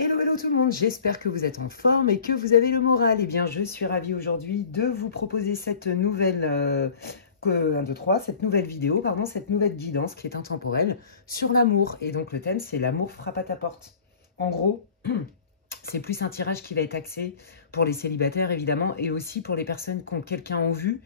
Hello, hello tout le monde, j'espère que vous êtes en forme et que vous avez le moral. Eh bien, je suis ravie aujourd'hui de vous proposer cette nouvelle, cette nouvelle vidéo, cette nouvelle guidance qui est intemporelle sur l'amour. Et donc, le thème, c'est l'amour frappe à ta porte. En gros, c'est plus un tirage qui va être axé pour les célibataires, évidemment, et aussi pour les personnes qui ont quelqu'un en vue,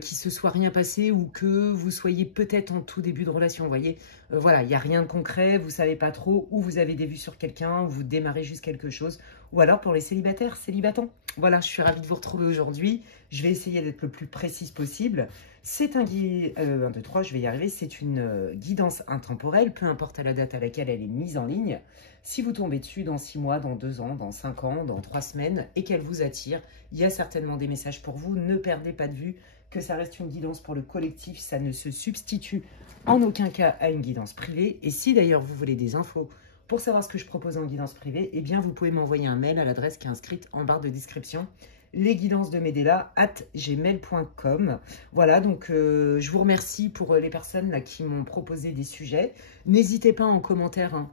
qui se soit rien passé ou que vous soyez peut-être en tout début de relation, vous voyez. Voilà, il n'y a rien de concret, vous ne savez pas trop où vous avez des vues sur quelqu'un, ou vous démarrez juste quelque chose, ou alors pour les célibataires, célibatants. Voilà, je suis ravie de vous retrouver aujourd'hui. Je vais essayer d'être le plus précise possible. C'est un guide, 1, 2, 3, je vais y arriver. C'est une guidance intemporelle, peu importe à la date à laquelle elle est mise en ligne. Si vous tombez dessus dans 6 mois, dans 2 ans, dans 5 ans, dans 3 semaines, et qu'elle vous attire, il y a certainement des messages pour vous. Ne perdez pas de vue que ça reste une guidance pour le collectif. Ça ne se substitue en aucun cas à une guidance privée. Et si d'ailleurs vous voulez des infos pour savoir ce que je propose en guidance privée, eh bien vous pouvez m'envoyer un mail à l'adresse qui est inscrite en barre de description, lesguidancesdemedela@gmail.com. Voilà, donc je vous remercie pour les personnes là qui m'ont proposé des sujets. N'hésitez pas en commentaire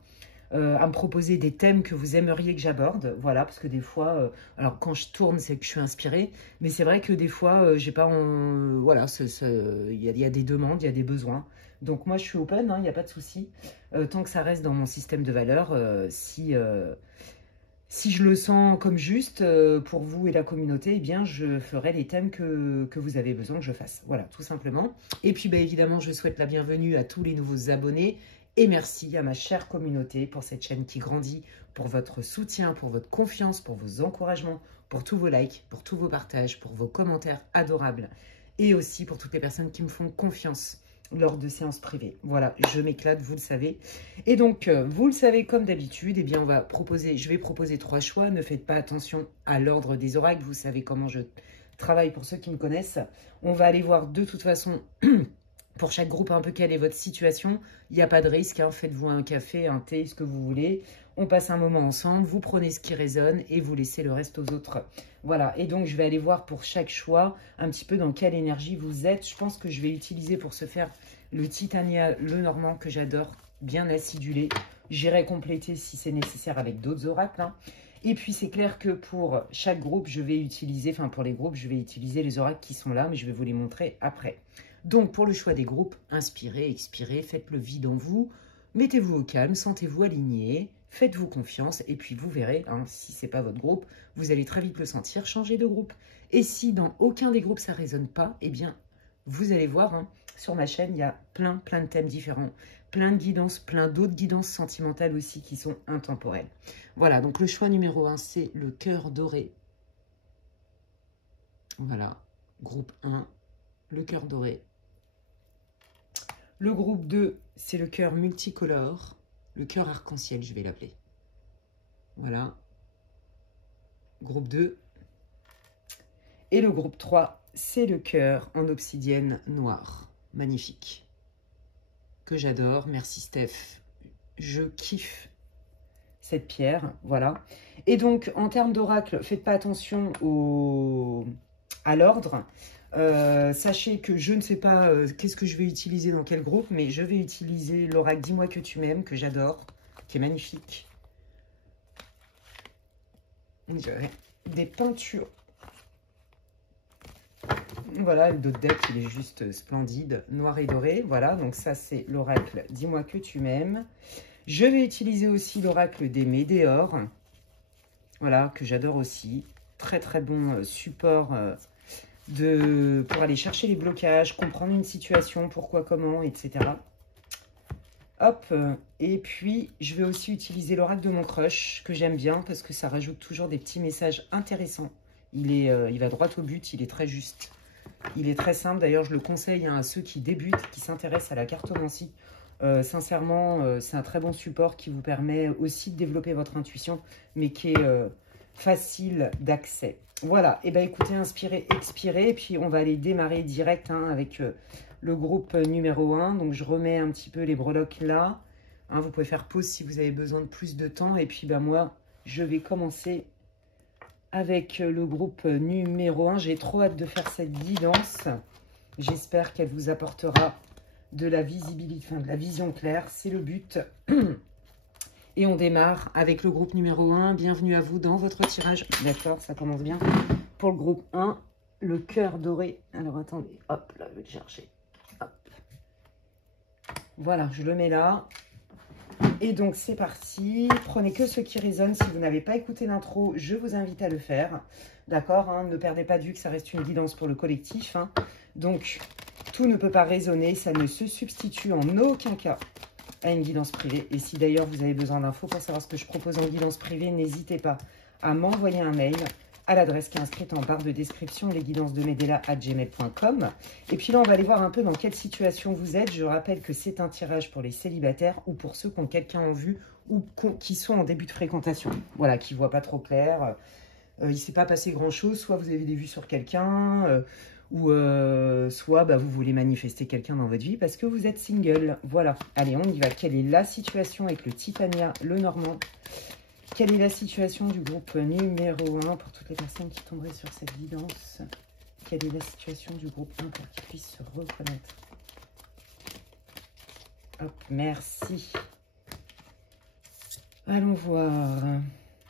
à me proposer des thèmes que vous aimeriez que j'aborde. Voilà, parce que des fois, alors quand je tourne, c'est que je suis inspirée, mais c'est vrai que des fois, j'ai pas voilà, il y a des demandes, il y a des besoins. Donc moi, je suis open, il n'y a pas de souci. Tant que ça reste dans mon système de valeurs, si je le sens comme juste pour vous et la communauté, eh bien, je ferai les thèmes que vous avez besoin que je fasse. Voilà, tout simplement. Et puis, évidemment, je souhaite la bienvenue à tous les nouveaux abonnés. Et merci à ma chère communauté pour cette chaîne qui grandit, pour votre soutien, pour votre confiance, pour vos encouragements, pour tous vos likes, pour tous vos partages, pour vos commentaires adorables. Et aussi pour toutes les personnes qui me font confiance lors de séances privées. Voilà, je m'éclate, vous le savez. Et donc, vous le savez comme d'habitude, eh bien, je vais proposer 3 choix. Ne faites pas attention à l'ordre des oracles. Vous savez comment je travaille pour ceux qui me connaissent. On va aller voir de toute façon pour chaque groupe un peu quelle est votre situation. Il n'y a pas de risque, faites-vous un café, un thé, ce que vous voulez. On passe un moment ensemble, vous prenez ce qui résonne et vous laissez le reste aux autres. Voilà, et donc je vais aller voir pour chaque choix un petit peu dans quelle énergie vous êtes. Je pense que je vais utiliser pour ce faire le Titania, le Normand que j'adore, bien acidulé. J'irai compléter si c'est nécessaire avec d'autres oracles. Et puis c'est clair que pour chaque groupe, je vais utiliser, pour les groupes, je vais utiliser les oracles qui sont là, mais je vais vous les montrer après. Donc, pour le choix des groupes, inspirez, expirez, faites le vide en vous, mettez-vous au calme, sentez-vous aligné, faites-vous confiance, et puis vous verrez, si ce n'est pas votre groupe, vous allez très vite le sentir, changez de groupe. Et si dans aucun des groupes ça ne résonne pas, eh bien, vous allez voir, sur ma chaîne, il y a plein de thèmes différents, plein de guidances, plein d'autres guidances sentimentales aussi qui sont intemporelles. Voilà, donc le choix numéro 1, c'est le cœur doré. Voilà, groupe 1, le cœur doré. Le groupe 2, c'est le cœur multicolore, le cœur arc-en-ciel, je vais l'appeler. Voilà. Groupe 2. Et le groupe 3, c'est le cœur en obsidienne noire. Magnifique. Que j'adore. Merci Steph. Je kiffe cette pierre. Voilà. Et donc, en termes d'oracle, faites pas attention à l'ordre. Sachez que je ne sais pas qu'est-ce que je vais utiliser dans quel groupe, mais je vais utiliser l'oracle Dis-moi que tu m'aimes, que j'adore, qui est magnifique. Des peintures. Voilà, le dos de deck, il est juste splendide, noir et doré. Voilà, donc ça, c'est l'oracle Dis-moi que tu m'aimes. Je vais utiliser aussi l'oracle des Médéors. Voilà, que j'adore aussi. Très bon support pour aller chercher les blocages, comprendre une situation, pourquoi, comment, etc. Hop, et puis je vais aussi utiliser l'oracle de mon crush, que j'aime bien, parce que ça rajoute toujours des petits messages intéressants. Il va droit au but, il est très juste. Il est très simple, d'ailleurs je le conseille à ceux qui débutent, qui s'intéressent à la cartomancie. Sincèrement, c'est un très bon support qui vous permet aussi de développer votre intuition, mais qui est facile d'accès. Voilà, et écoutez, inspirez, expirez, et puis on va aller démarrer direct avec le groupe numéro 1. Donc je remets un petit peu les breloques là. Vous pouvez faire pause si vous avez besoin de plus de temps. Et puis moi, je vais commencer avec le groupe numéro 1. J'ai trop hâte de faire cette guidance. J'espère qu'elle vous apportera de la visibilité, de la vision claire. C'est le but. Et on démarre avec le groupe numéro 1. Bienvenue à vous dans votre tirage. D'accord, ça commence bien. Pour le groupe 1, le cœur doré. Alors, attendez. Hop, là, je vais le chercher. Hop. Voilà, je le mets là. Et donc, c'est parti. Prenez que ce qui résonne. Si vous n'avez pas écouté l'intro, je vous invite à le faire. D'accord, hein, ne perdez pas de vue que ça reste une guidance pour le collectif. Hein. Donc, tout ne peut pas résonner. Ça ne se substitue en aucun cas à une guidance privée. Et si d'ailleurs vous avez besoin d'infos pour savoir ce que je propose en guidance privée, n'hésitez pas à m'envoyer un mail à l'adresse qui est inscrite en barre de description, lesguidancesdemedela@gmail.com. Et puis là, on va aller voir un peu dans quelle situation vous êtes. Je rappelle que c'est un tirage pour les célibataires ou pour ceux qui ont quelqu'un en vue ou qui sont en début de fréquentation. Voilà, qui ne voient pas trop clair. Il ne s'est pas passé grand-chose. Soit vous avez des vues sur quelqu'un, ou soit vous voulez manifester quelqu'un dans votre vie parce que vous êtes single. Voilà. Allez, on y va. Quelle est la situation avec le Titania, le Normand? Quelle est la situation du groupe numéro 1 pour toutes les personnes qui tomberaient sur cette guidance? Quelle est la situation du groupe 1 pour qu'ils puissent se reconnaître? Hop, merci. Allons voir.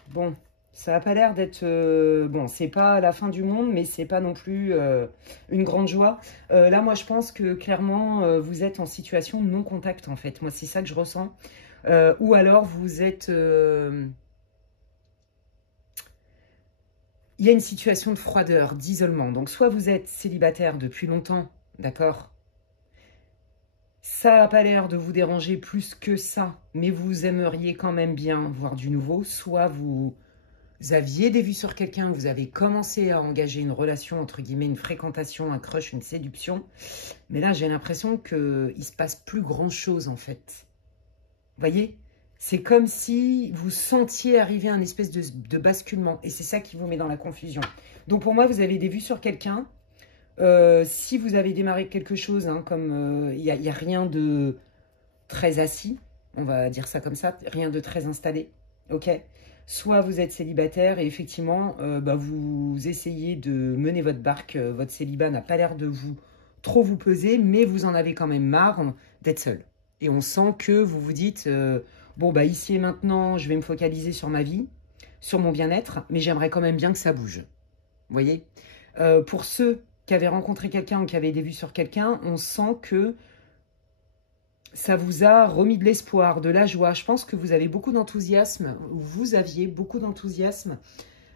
Bon, ça n'a pas l'air d'être... bon, c'est pas la fin du monde, mais c'est pas non plus une grande joie. Là, moi, je pense que clairement, vous êtes en situation de non-contact, en fait. Moi, c'est ça que je ressens. Ou alors, vous êtes... il y a une situation de froideur, d'isolement. Donc, soit vous êtes célibataire depuis longtemps, d'accord? Ça n'a pas l'air de vous déranger plus que ça, mais vous aimeriez quand même bien voir du nouveau. Soit vous aviez des vues sur quelqu'un, vous avez commencé à engager une relation, entre guillemets, une fréquentation, un crush, une séduction. Mais là, j'ai l'impression qu'il ne se passe plus grand-chose, en fait. Vous voyez? C'est comme si vous sentiez arriver un espèce de basculement. Et c'est ça qui vous met dans la confusion. Donc pour moi, vous avez des vues sur quelqu'un. Si vous avez démarré quelque chose, hein, comme il n'y a rien de très assis, on va dire ça comme ça, rien de très installé, ok? Soit vous êtes célibataire et effectivement, vous essayez de mener votre barque, votre célibat n'a pas l'air de trop vous peser, mais vous en avez quand même marre d'être seul. Et on sent que vous vous dites... bon, ici et maintenant, je vais me focaliser sur ma vie, sur mon bien-être, mais j'aimerais quand même bien que ça bouge. Vous voyez? Pour ceux qui avaient rencontré quelqu'un ou qui avaient des vues sur quelqu'un, on sent que ça vous a remis de l'espoir, de la joie. Je pense que vous avez beaucoup d'enthousiasme, vous aviez beaucoup d'enthousiasme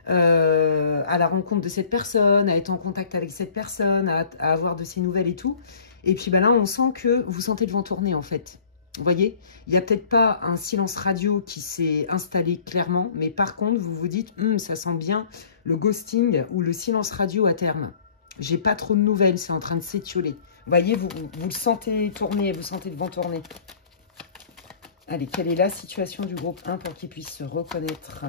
à la rencontre de cette personne, à être en contact avec cette personne, à avoir de ses nouvelles et tout. Et puis là, on sent que vous sentez le vent tourner, en fait. Vous voyez, il n'y a peut-être pas un silence radio qui s'est installé clairement, mais par contre, vous vous dites, ça sent bien le ghosting ou le silence radio à terme. J'ai pas trop de nouvelles, c'est en train de s'étioler. Vous voyez, vous le sentez tourner, vous sentez le vent tourner. Allez, quelle est la situation du groupe 1 pour qu'il puisse se reconnaître?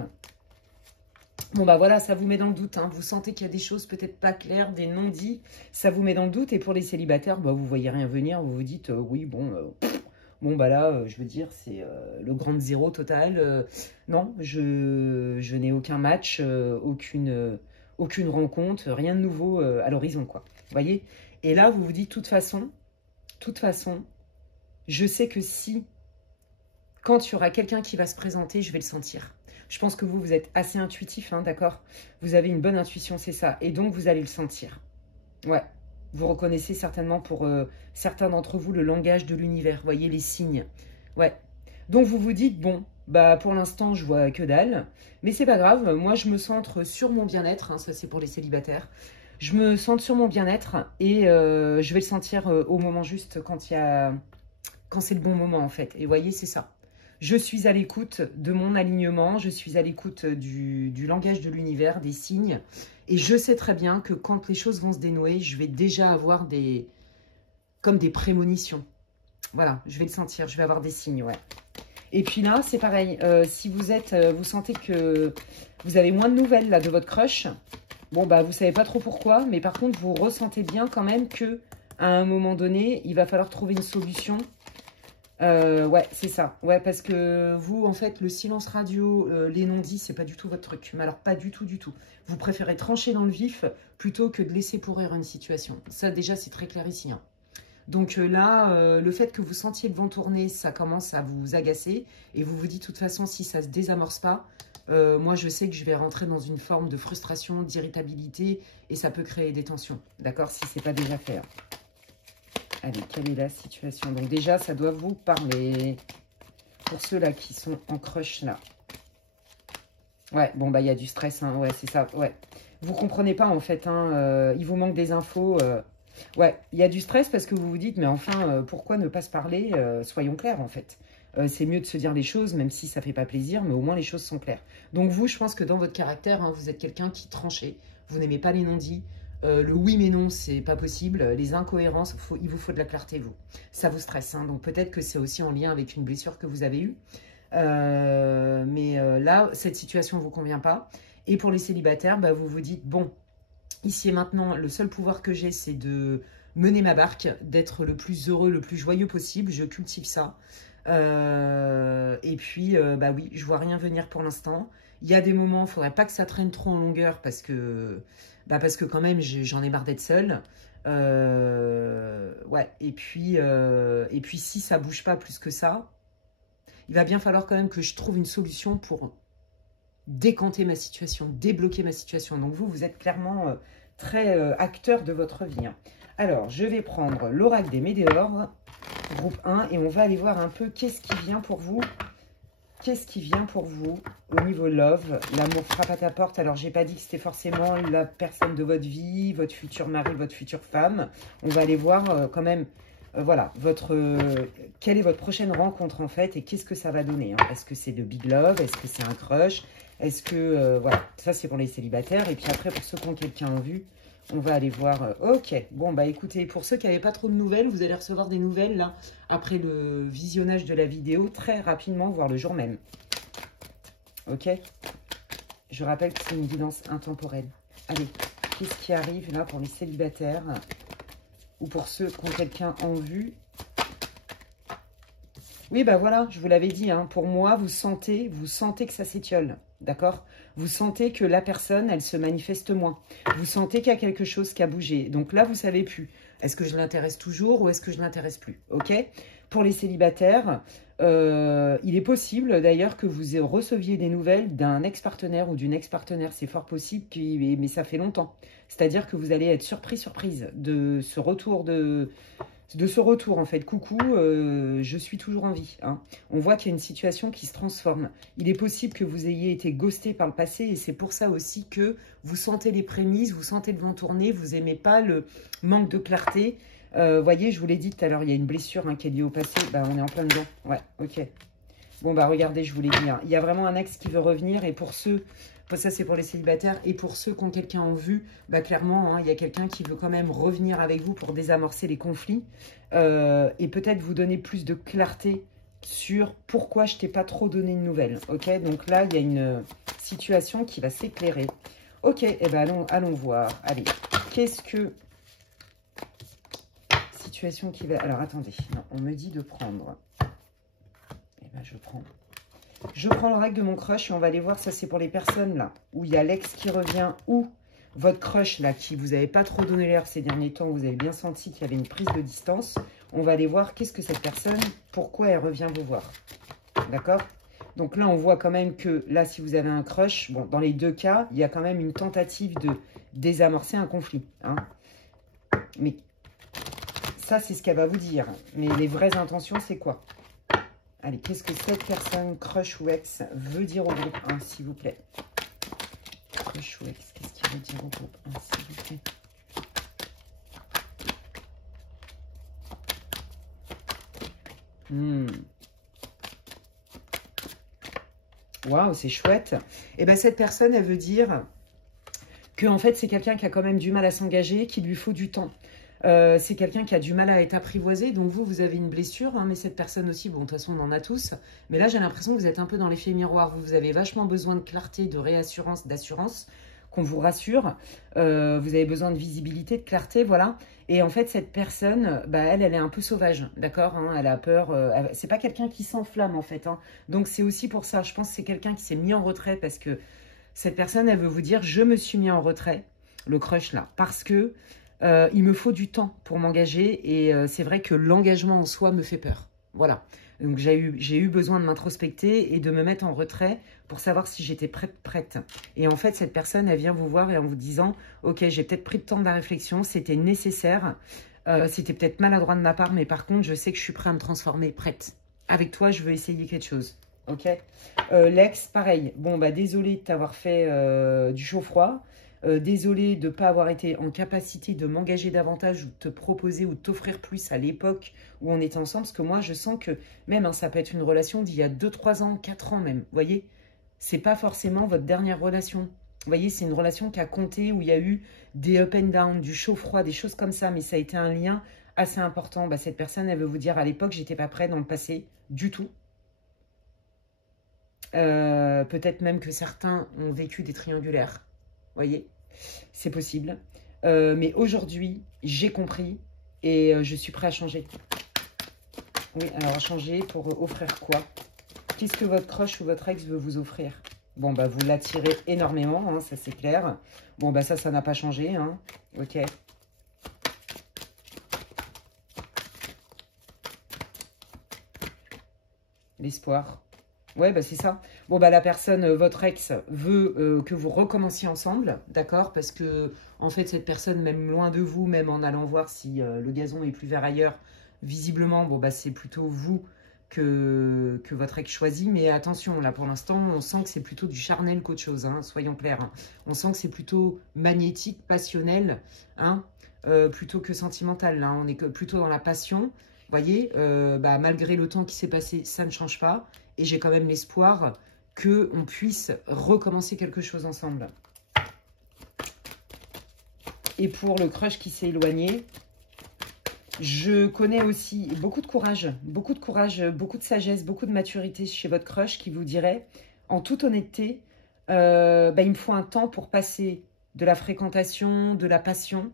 Bon, voilà, ça vous met dans le doute. Hein. Vous sentez qu'il y a des choses peut-être pas claires, des non-dits. Ça vous met dans le doute. Et pour les célibataires, vous voyez rien venir. Vous vous dites, oui, bon... bon, là, je veux dire, c'est le grand zéro total. Non, je n'ai aucun match, aucune rencontre, rien de nouveau à l'horizon, quoi. Vous voyez? Et là, vous vous dites, de toute façon, je sais que quand il y aura quelqu'un qui va se présenter, je vais le sentir. Je pense que vous êtes assez intuitif, hein, d'accord? Vous avez une bonne intuition, c'est ça. Et donc, vous allez le sentir. Ouais. Vous reconnaissez certainement pour certains d'entre vous le langage de l'univers. Voyez les signes. Ouais. Donc vous vous dites, bon, pour l'instant, je vois que dalle. Mais c'est pas grave. Moi, je me centre sur mon bien-être. Hein, ça, c'est pour les célibataires. Je me centre sur mon bien-être et je vais le sentir au moment juste quand c'est le bon moment, en fait. Et voyez, c'est ça. Je suis à l'écoute de mon alignement. Je suis à l'écoute du langage de l'univers, des signes. Et je sais très bien que quand les choses vont se dénouer, je vais déjà avoir comme des prémonitions. Voilà, je vais le sentir, je vais avoir des signes, ouais. Et puis là, c'est pareil. Si vous sentez que vous avez moins de nouvelles là, de votre crush, bon, vous savez pas trop pourquoi, mais par contre, vous ressentez bien quand même que à un moment donné, il va falloir trouver une solution. Ouais, c'est ça. Ouais, parce que vous, en fait, le silence radio, les non-dits, c'est pas du tout votre truc. Mais alors, pas du tout, du tout. Vous préférez trancher dans le vif plutôt que de laisser pourrir une situation. Ça, déjà, c'est très clair ici. Hein. Donc là, le fait que vous sentiez le vent tourner, ça commence à vous agacer. Et vous vous dites, de toute façon, si ça ne se désamorce pas, moi, je sais que je vais rentrer dans une forme de frustration, d'irritabilité. Et ça peut créer des tensions. D'accord? Si ce n'est pas déjà fait. Allez, quelle est la situation? Donc déjà, ça doit vous parler. Pour ceux-là qui sont en crush, là. Ouais, bon, bah, il y a du stress, hein. Ouais, c'est ça, ouais. Vous comprenez pas, en fait, hein. Il vous manque des infos. Ouais, il y a du stress parce que vous vous dites, mais enfin, pourquoi ne pas se parler? Soyons clairs, en fait. C'est mieux de se dire les choses, même si ça fait pas plaisir, mais au moins les choses sont claires. Donc vous, je pense que dans votre caractère, hein, vous êtes quelqu'un qui tranchez. Vous n'aimez pas les non-dits. Le oui mais non, c'est pas possible. Les incohérences, il vous faut de la clarté, vous. Ça vous stresse, hein. Donc peut-être que c'est aussi en lien avec une blessure que vous avez eue. Là, cette situation ne vous convient pas. Et pour les célibataires, bah, vous vous dites, bon, ici et maintenant, le seul pouvoir que j'ai, c'est de mener ma barque, d'être le plus heureux, le plus joyeux possible. Je cultive ça. Et puis, bah oui, je vois rien venir pour l'instant. Il y a des moments, il ne faudrait pas que ça traîne trop en longueur parce que quand même, j'en ai marre d'être seule. Ouais, et puis si ça bouge pas plus que ça, il va bien falloir quand même que je trouve une solution pour décanter ma situation, débloquer ma situation. Donc vous êtes clairement très acteur de votre vie, hein. Alors, je vais prendre l'oracle des Météores, groupe 1, et on va aller voir un peu qu'est-ce qui vient pour vous. Qu'est-ce qui vient pour vous au niveau love? L'amour frappe à ta porte. Alors, j'ai pas dit que c'était forcément la personne de votre vie, votre futur mari, votre future femme. On va aller voir quand même, voilà, quelle est votre prochaine rencontre en fait et qu'est-ce que ça va donner, hein. Est-ce que c'est de big love? Est-ce que c'est un crush? Est-ce que, voilà, ça c'est pour les célibataires. Et puis après, pour ceux qui ont quelqu'un en vue, on va aller voir. Ok, bon, bah écoutez, pour ceux qui n'avaient pas trop de nouvelles, vous allez recevoir des nouvelles là, après le visionnage de la vidéo, très rapidement, voire le jour même. Ok? Je rappelle que c'est une guidance intemporelle. Allez, qu'est-ce qui arrive là pour les célibataires ou pour ceux qui ont quelqu'un en vue? Oui, bah voilà, je vous l'avais dit, hein, pour moi, vous sentez que ça s'étiole, d'accord? Vous sentez que la personne, elle se manifeste moins. Vous sentez qu'il y a quelque chose qui a bougé. Donc là, vous ne savez plus. Est-ce que je l'intéresse toujours ou est-ce que je ne l'intéresse plus? Ok? Pour les célibataires, il est possible d'ailleurs que vous receviez des nouvelles d'un ex-partenaire ou d'une ex-partenaire. C'est fort possible, mais ça fait longtemps. C'est-à-dire que vous allez être surprise de ce retour en fait. Coucou, je suis toujours en vie, hein. On voit qu'il y a une situation qui se transforme. Il est possible que vous ayez été ghosté par le passé et c'est pour ça aussi que vous sentez les prémices, vous sentez le vent tourner, vous n'aimez pas le manque de clarté. Voyez, je vous l'ai dit tout à l'heure, il y a une blessure, hein, qui est liée au passé. Bah, on est en plein dedans. Ouais, ok. Bon, bah regardez, je vous l'ai dit, hein. Il y a vraiment un ex qui veut revenir et pour ceux... Ça, c'est pour les célibataires. Et pour ceux qui ont quelqu'un en vue, bah, clairement, hein, il y a quelqu'un qui veut quand même revenir avec vous pour désamorcer les conflits. Et peut-être vous donner plus de clarté sur pourquoi je t'ai pas trop donné de nouvelles. Ok, donc là, il y a une situation qui va s'éclairer. Ok, et eh ben allons voir. Allez, qu'est-ce que... Situation qui va... Alors, attendez. Non, on me dit de prendre... Eh ben, je prends... Je prends l'oracle de mon crush et on va aller voir, ça c'est pour les personnes là, où il y a l'ex qui revient, ou votre crush là, qui vous n'avez pas trop donné l'air ces derniers temps, vous avez bien senti qu'il y avait une prise de distance. On va aller voir qu'est-ce que cette personne, pourquoi elle revient vous voir. D'accord? Donc là, on voit quand même que là, si vous avez un crush, bon, dans les deux cas, il y a quand même une tentative de désamorcer un conflit, hein. Mais ça, c'est ce qu'elle va vous dire. Mais les vraies intentions, c'est quoi? Allez, qu'est-ce que cette personne, crush ou ex, veut dire au groupe 1, s'il vous plaît? Crush ou ex, qu'est-ce qu'il veut dire au groupe 1, s'il vous plaît? Waouh, c'est chouette. Et bien, cette personne, elle veut dire que en fait, c'est quelqu'un qui a quand même du mal à s'engager, qu'il lui faut du temps. C'est quelqu'un qui a du mal à être apprivoisé. Donc vous avez une blessure, hein, mais cette personne aussi, bon, de toute façon, on en a tous. Mais là, j'ai l'impression que vous êtes un peu dans l'effet miroir. Vous avez vachement besoin de clarté, de réassurance, d'assurance, qu'on vous rassure. Vous avez besoin de visibilité, de clarté, voilà. Et en fait, cette personne, bah, elle est un peu sauvage, d'accord, hein, elle a peur. C'est pas quelqu'un qui s'enflamme, en fait, hein. Donc c'est aussi pour ça. Je pense que c'est quelqu'un qui s'est mis en retrait parce que cette personne, elle veut vous dire, je me suis mis en retrait, le crush là, parce que il me faut du temps pour m'engager et c'est vrai que l'engagement en soi me fait peur. Voilà. Donc j'ai eu besoin de m'introspecter et de me mettre en retrait pour savoir si j'étais prête. Et en fait, cette personne, elle vient vous voir et en vous disant « Ok, j'ai peut-être pris le temps de la réflexion, c'était nécessaire, c'était peut-être maladroit de ma part, mais par contre, je sais que je suis prête à me transformer, prête. Avec toi, je veux essayer quelque chose. » Ok. L'ex, pareil. Bon, bah désolé de t'avoir fait du chaud-froid. Désolé de ne pas avoir été en capacité de m'engager davantage ou de te proposer ou de t'offrir plus à l'époque où on était ensemble. Parce que moi, je sens que même, hein, ça peut être une relation d'il y a 2, 3 ans, 4 ans même. Vous voyez, c'est pas forcément votre dernière relation. Vous voyez, c'est une relation qui a compté, où il y a eu des up and down, du chaud-froid, des choses comme ça. Mais ça a été un lien assez important. Bah, cette personne, elle veut vous dire, à l'époque, j'étais pas prête dans le passé, du tout. Peut-être même que certains ont vécu des triangulaires. Vous voyez, c'est possible. Mais aujourd'hui, j'ai compris et je suis prêt à changer. Oui, alors à changer pour offrir quoi? Qu'est-ce que votre crush ou votre ex veut vous offrir? Bon, bah vous l'attirez énormément, hein, ça c'est clair. Bon, bah ça n'a pas changé. Hein. Ok. L'espoir. Ouais, bah c'est ça. Bon, bah la personne, votre ex, veut que vous recommenciez ensemble, d'accord? Parce que, en fait, cette personne, même loin de vous, même en allant voir si le gazon est plus vert ailleurs, visiblement, bon, bah c'est plutôt vous que votre ex choisit. Mais attention, là, pour l'instant, on sent que c'est plutôt du charnel qu'autre chose, hein, soyons clairs. Hein. On sent que c'est plutôt magnétique, passionnel, hein, plutôt que sentimental. Là, on est plutôt dans la passion. Vous voyez, bah, malgré le temps qui s'est passé, ça ne change pas. Et j'ai quand même l'espoir qu'on puisse recommencer quelque chose ensemble. Et pour le crush qui s'est éloigné, je connais aussi beaucoup de courage, beaucoup de sagesse, beaucoup de maturité chez votre crush qui vous dirait, en toute honnêteté, bah, il me faut un temps pour passer de la fréquentation, de la passion,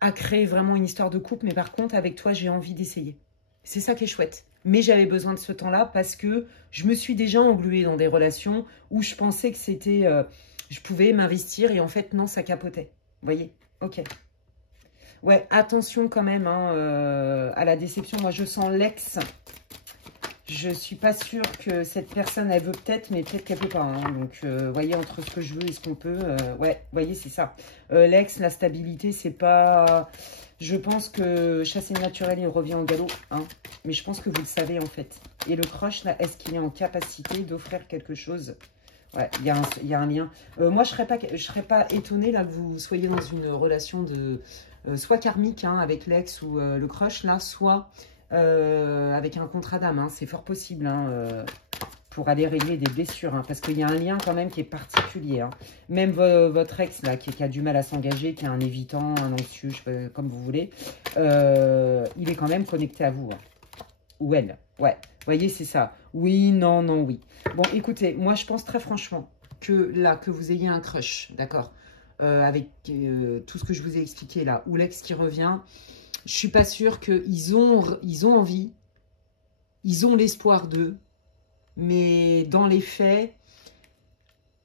à créer vraiment une histoire de couple. Mais par contre, avec toi, j'ai envie d'essayer. C'est ça qui est chouette. Mais j'avais besoin de ce temps-là parce que je me suis déjà engluée dans des relations où je pensais que c'était... je pouvais m'investir et en fait, non, ça capotait. Vous voyez? Ok. Ouais, attention quand même hein, à la déception. Moi, je sens l'ex. Je suis pas sûre que cette personne, elle veut peut-être, mais peut-être qu'elle peut pas. Hein. Donc, voyez, entre ce que je veux et ce qu'on peut, ouais, voyez, c'est ça. L'ex, la stabilité, c'est pas... Je pense que chasser le naturel, il revient au galop. Hein. Mais je pense que vous le savez, en fait. Et le crush, là, est-ce qu'il est en capacité d'offrir quelque chose? Ouais, il y a un lien. Moi, je serais pas étonnée, là, que vous soyez dans une relation de... soit karmique, hein, avec l'ex ou le crush, là, soit... avec un contrat d'âme, hein, c'est fort possible hein, pour aller régler des blessures, hein, parce qu'il y a un lien quand même qui est particulier. Hein. Même votre ex là, qui a du mal à s'engager, qui est un évitant, un anxieux, je sais pas, comme vous voulez, il est quand même connecté à vous. Hein. Ou elle, ouais. Vous voyez, c'est ça. Oui, non, non, oui. Bon, écoutez, moi je pense très franchement que là, que vous ayez un crush, d'accord, avec tout ce que je vous ai expliqué là, ou l'ex qui revient... Je suis pas sûre qu'ils ont envie, ils ont l'espoir d'eux, mais dans les faits,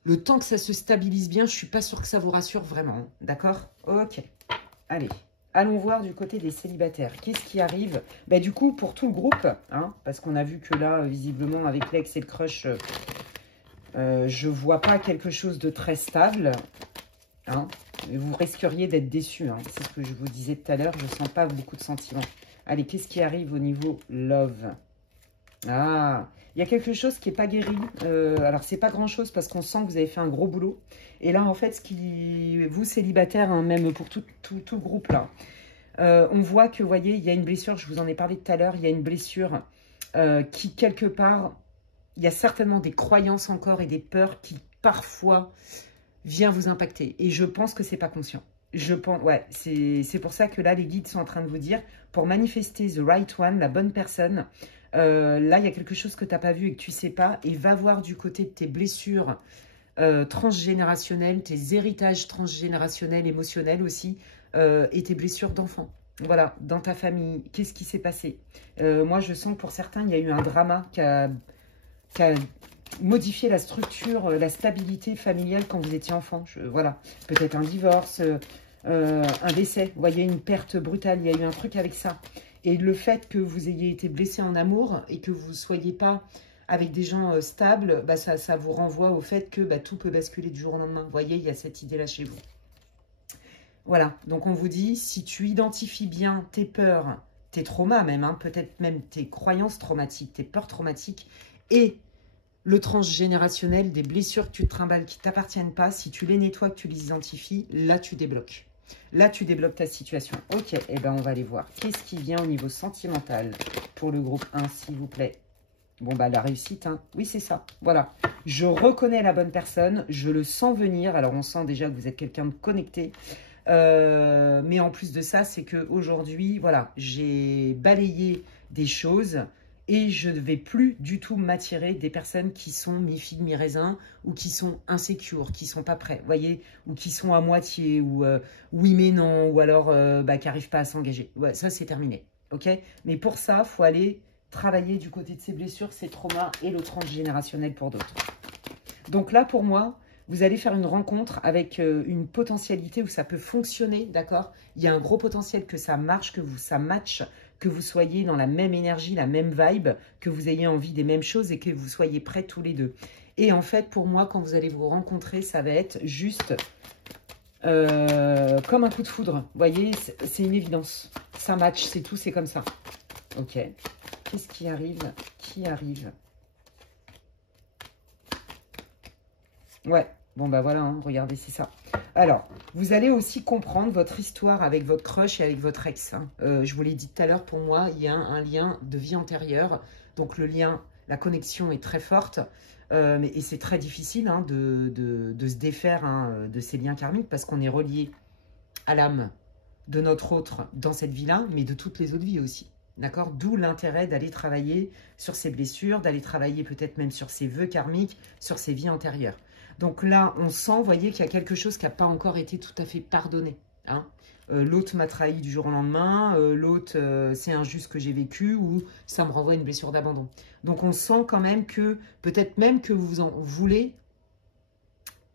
le temps que ça se stabilise bien, je suis pas sûre que ça vous rassure vraiment. D'accord? Ok. Allez, allons voir du côté des célibataires. Qu'est-ce qui arrive? Bah, du coup, pour tout le groupe, hein, parce qu'on a vu que là, visiblement, avec l'ex et le crush, je vois pas quelque chose de très stable. Hein. Vous risqueriez d'être déçu, hein. C'est ce que je vous disais tout à l'heure, je ne sens pas beaucoup de sentiments. Allez, qu'est-ce qui arrive au niveau love? Ah, il y a quelque chose qui n'est pas guéri. Alors, c'est pas grand-chose parce qu'on sent que vous avez fait un gros boulot. Et là, en fait, ce qui vous, célibataires, hein, même pour tout le groupe, là, on voit que, vous voyez, il y a une blessure, je vous en ai parlé tout à l'heure, il y a une blessure qui, quelque part, il y a certainement des croyances encore et des peurs qui, parfois... vient vous impacter. Et je pense que c'est pas conscient. Je pense, ouais, c'est pour ça que là, les guides sont en train de vous dire, pour manifester the right one, la bonne personne, là, il y a quelque chose que tu n'as pas vu et que tu sais pas, et va voir du côté de tes blessures transgénérationnelles, tes héritages transgénérationnels, émotionnels aussi, et tes blessures d'enfant. Voilà, dans ta famille, qu'est-ce qui s'est passé? Moi, je sens que pour certains, il y a eu un drama qui a modifier la structure, la stabilité familiale quand vous étiez enfant. Voilà, peut-être un divorce, un décès, vous voyez, une perte brutale, il y a eu un truc avec ça. Et le fait que vous ayez été blessé en amour et que vous ne soyez pas avec des gens stables, bah ça vous renvoie au fait que bah, tout peut basculer du jour au lendemain. Vous voyez, il y a cette idée-là chez vous. Voilà, donc on vous dit, si tu identifies bien tes peurs, tes traumas même, hein, peut-être même tes croyances traumatiques, tes peurs traumatiques et le transgénérationnel, des blessures que tu te trimbales qui ne t'appartiennent pas, si tu les nettoies, que tu les identifies, là tu débloques. Là tu débloques ta situation. Ok, et ben on va aller voir. Qu'est-ce qui vient au niveau sentimental pour le groupe 1, s'il vous plaît? Bon, bah la réussite, hein. Oui, c'est ça. Voilà. Je reconnais la bonne personne, je le sens venir. Alors, on sent déjà que vous êtes quelqu'un de connecté. Mais en plus de ça, c'est qu'aujourd'hui, voilà, j'ai balayé des choses et je ne vais plus du tout m'attirer des personnes qui sont mi-figue, mi-raisin ou qui sont insécures, qui ne sont pas prêts, voyez, ou qui sont à moitié, ou oui mais non, ou alors bah, qui n'arrivent pas à s'engager. Ouais, ça, c'est terminé, ok? Mais pour ça, il faut aller travailler du côté de ces blessures, ces traumas et le transgénérationnel pour d'autres. Donc là, pour moi, vous allez faire une rencontre avec une potentialité où ça peut fonctionner, d'accord? Il y a un gros potentiel que ça marche, ça matche, que vous soyez dans la même énergie, la même vibe, que vous ayez envie des mêmes choses et que vous soyez prêts tous les deux. Et en fait, pour moi, quand vous allez vous rencontrer, ça va être juste comme un coup de foudre. Vous voyez, c'est une évidence. Ça match, c'est tout, c'est comme ça. Ok. Qu'est-ce qui arrive? Qui arrive? Ouais, bon bah voilà, hein, regardez, c'est ça. Alors, vous allez aussi comprendre votre histoire avec votre crush et avec votre ex. Hein. Je vous l'ai dit tout à l'heure, pour moi, il y a un lien de vie antérieure. Donc le lien, la connexion est très forte. Et c'est très difficile hein, de se défaire hein, de ces liens karmiques parce qu'on est relié à l'âme de notre autre dans cette vie-là, mais de toutes les autres vies aussi. D'accord? D'où l'intérêt d'aller travailler sur ces blessures, d'aller travailler peut-être même sur ces vœux karmiques, sur ces vies antérieures. Donc là, on sent, vous voyez, qu'il y a quelque chose qui n'a pas encore été tout à fait pardonné. Hein. L'autre m'a trahi du jour au lendemain, l'autre, c'est injuste que j'ai vécu, ou ça me renvoie à une blessure d'abandon. Donc on sent quand même que, peut-être même que vous en voulez,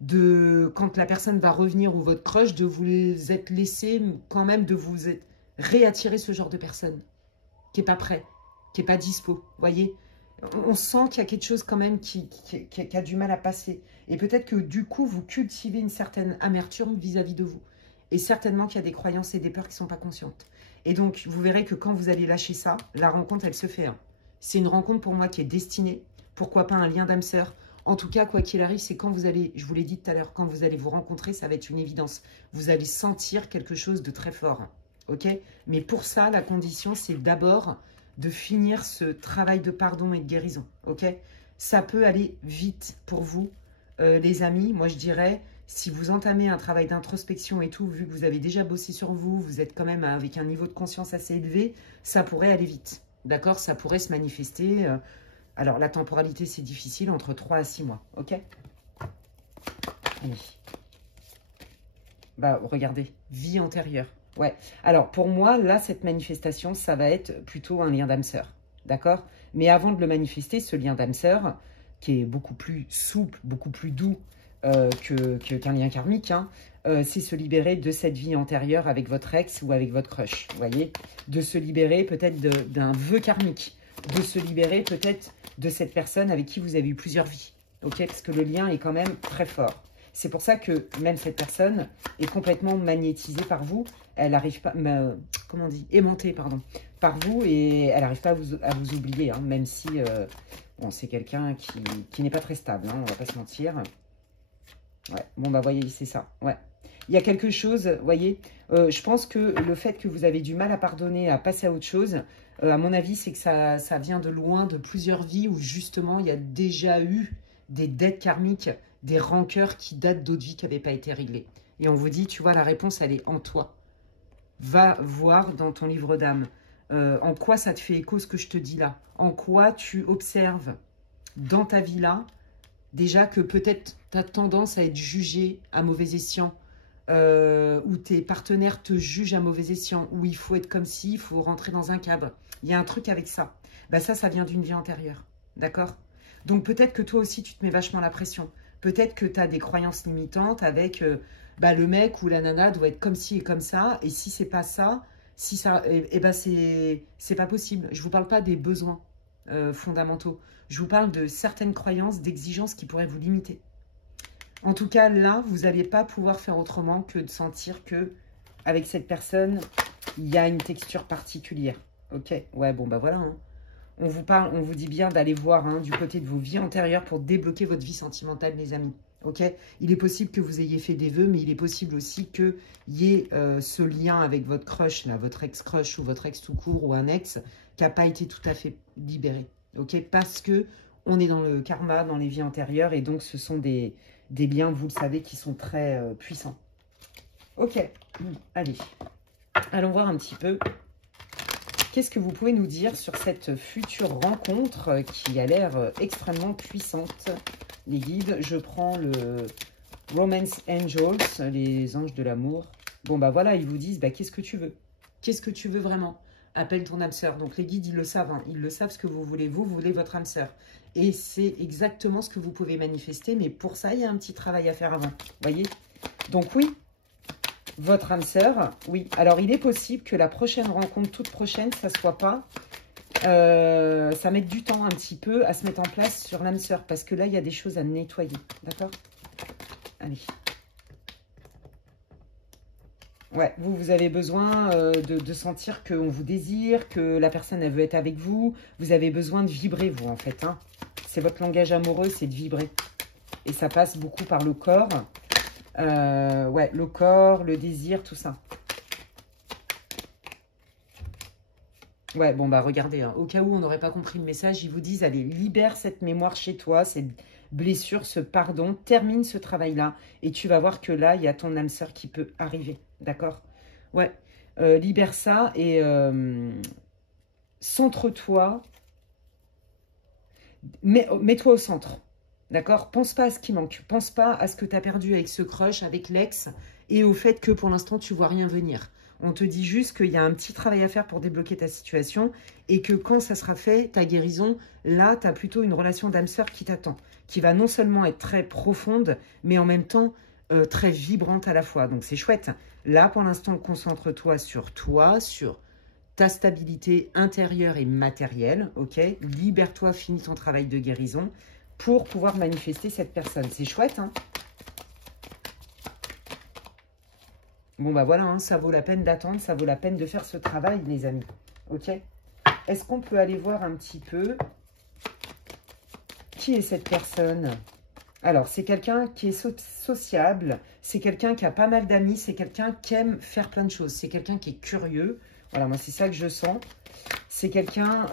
quand la personne va revenir, ou votre crush, de vous être laissé quand même, de vous réattirer ce genre de personne, qui n'est pas prêt, qui n'est pas dispo, vous voyez. On sent qu'il y a quelque chose quand même qui a du mal à passer. Et peut-être que du coup, vous cultivez une certaine amertume vis-à-vis de vous. Et certainement qu'il y a des croyances et des peurs qui ne sont pas conscientes. Et donc, vous verrez que quand vous allez lâcher ça, la rencontre, elle se fait. Hein. C'est une rencontre pour moi qui est destinée. Pourquoi pas un lien d'âme sœur. En tout cas, quoi qu'il arrive, c'est quand vous allez, je vous l'ai dit tout à l'heure, quand vous allez vous rencontrer, ça va être une évidence. Vous allez sentir quelque chose de très fort. Ok? Mais pour ça, la condition, c'est d'abord de finir ce travail de pardon et de guérison, ok? Ça peut aller vite pour vous, les amis. Moi, je dirais, si vous entamez un travail d'introspection et tout, vu que vous avez déjà bossé sur vous, vous êtes quand même avec un niveau de conscience assez élevé, ça pourrait aller vite, d'accord? Ça pourrait se manifester. Alors, la temporalité, c'est difficile, entre 3 à 6 mois, ok? Allez. Bah, regardez, vie antérieure. Ouais, alors pour moi, là, cette manifestation, ça va être plutôt un lien d'âme sœur, d'accord? Mais avant de le manifester, ce lien d'âme sœur, qui est beaucoup plus souple, beaucoup plus doux qu'un lien karmique, hein, c'est se libérer de cette vie antérieure avec votre ex ou avec votre crush, vous voyez? De se libérer peut-être d'un vœu karmique, de se libérer peut-être de cette personne avec qui vous avez eu plusieurs vies, ok? Parce que le lien est quand même très fort. C'est pour ça que même cette personne est complètement magnétisée par vous. Elle n'arrive pas, comment on dit, aimantée, pardon, par vous et elle n'arrive pas à vous oublier, hein, même si bon, c'est quelqu'un qui n'est pas très stable, hein, on va pas se mentir. Ouais, bon, bah, voyez, c'est ça, ouais. Il y a quelque chose, voyez, je pense que le fait que vous avez du mal à pardonner, à passer à autre chose, à mon avis, c'est que ça vient de loin, de plusieurs vies où justement, il y a déjà eu des dettes karmiques, des rancœurs qui datent d'autres vies qui n'avaient pas été réglées. Et on vous dit, tu vois, la réponse, elle est en toi. Va voir dans ton livre d'âme en quoi ça te fait écho ce que je te dis là. En quoi tu observes dans ta vie là, déjà que peut-être tu as tendance à être jugé à mauvais escient, où tes partenaires te jugent à mauvais escient, où il faut être comme si, il faut rentrer dans un cadre. Il y a un truc avec ça. Bah ça vient d'une vie antérieure. D'accord? Donc peut-être que toi aussi, tu te mets vachement la pression. Peut-être que tu as des croyances limitantes avec le mec ou la nana doit être comme ci et comme ça. Et si c'est pas ça, si ça, c'est pas possible. Je vous parle pas des besoins fondamentaux. Je vous parle de certaines croyances, d'exigences qui pourraient vous limiter. En tout cas, là, vous n'allez pas pouvoir faire autrement que de sentir que avec cette personne, il y a une texture particulière. Ok, ouais, bon, bah voilà. Hein. On vous parle, on vous dit bien d'aller voir du côté de vos vies antérieures pour débloquer votre vie sentimentale, les amis. Ok, il est possible que vous ayez fait des vœux, mais il est possible aussi qu'il y ait ce lien avec votre crush, là, votre ex-crush ou votre ex tout court ou un ex qui n'a pas été tout à fait libéré. Ok, parce que on est dans le karma, dans les vies antérieures, et donc ce sont des liens, vous le savez, qui sont très puissants. Ok, allez, allons voir un petit peu. Qu'est-ce que vous pouvez nous dire sur cette future rencontre qui a l'air extrêmement puissante? Les guides, je prends le Romance Angels, les anges de l'amour. Bon, bah voilà, ils vous disent, bah, qu'est-ce que tu veux? Qu'est-ce que tu veux vraiment? Appelle ton âme sœur. Donc les guides, ils le savent, hein. Ils le savent ce que vous voulez. Vous voulez votre âme sœur. Et c'est exactement ce que vous pouvez manifester. Mais pour ça, il y a un petit travail à faire avant. Voyez? Donc oui, votre âme sœur, oui. Alors il est possible que la prochaine rencontre, toute prochaine, ça ne soit pas... ça met du temps un petit peu à se mettre en place sur l'âme sœur. Parce que là, il y a des choses à nettoyer. D'accord? Allez. Ouais, vous avez besoin de sentir qu'on vous désire, que la personne, elle veut être avec vous. Vous avez besoin de vibrer, vous, en fait. Hein. C'est votre langage amoureux, c'est de vibrer. Et ça passe beaucoup par le corps. Ouais, le corps, le désir, tout ça. Ouais, bon, bah regardez, hein, au cas où on n'aurait pas compris le message, ils vous disent, allez, libère cette mémoire chez toi, cette blessure, ce pardon, termine ce travail-là. Et tu vas voir que là, il y a ton âme sœur qui peut arriver, d'accord? Ouais, libère ça et centre-toi, mets-toi au centre, d'accord? Pense pas à ce qui manque, pense pas à ce que tu as perdu avec ce crush, avec l'ex, et au fait que pour l'instant, tu vois rien venir. On te dit juste qu'il y a un petit travail à faire pour débloquer ta situation et que quand ça sera fait, ta guérison, là, tu as plutôt une relation d'âme sœur qui t'attend, qui va non seulement être très profonde, mais en même temps très vibrante à la fois. Donc, c'est chouette. Là, pour l'instant, concentre-toi, sur ta stabilité intérieure et matérielle, ok? Libère-toi, finis ton travail de guérison pour pouvoir manifester cette personne. C'est chouette, hein? Bon, bah voilà, hein, ça vaut la peine d'attendre, ça vaut la peine de faire ce travail, les amis. Ok? Est-ce qu'on peut aller voir un petit peu qui est cette personne? Alors, c'est quelqu'un qui est sociable, c'est quelqu'un qui a pas mal d'amis, c'est quelqu'un qui aime faire plein de choses, c'est quelqu'un qui est curieux. Voilà, moi, c'est ça que je sens. C'est quelqu'un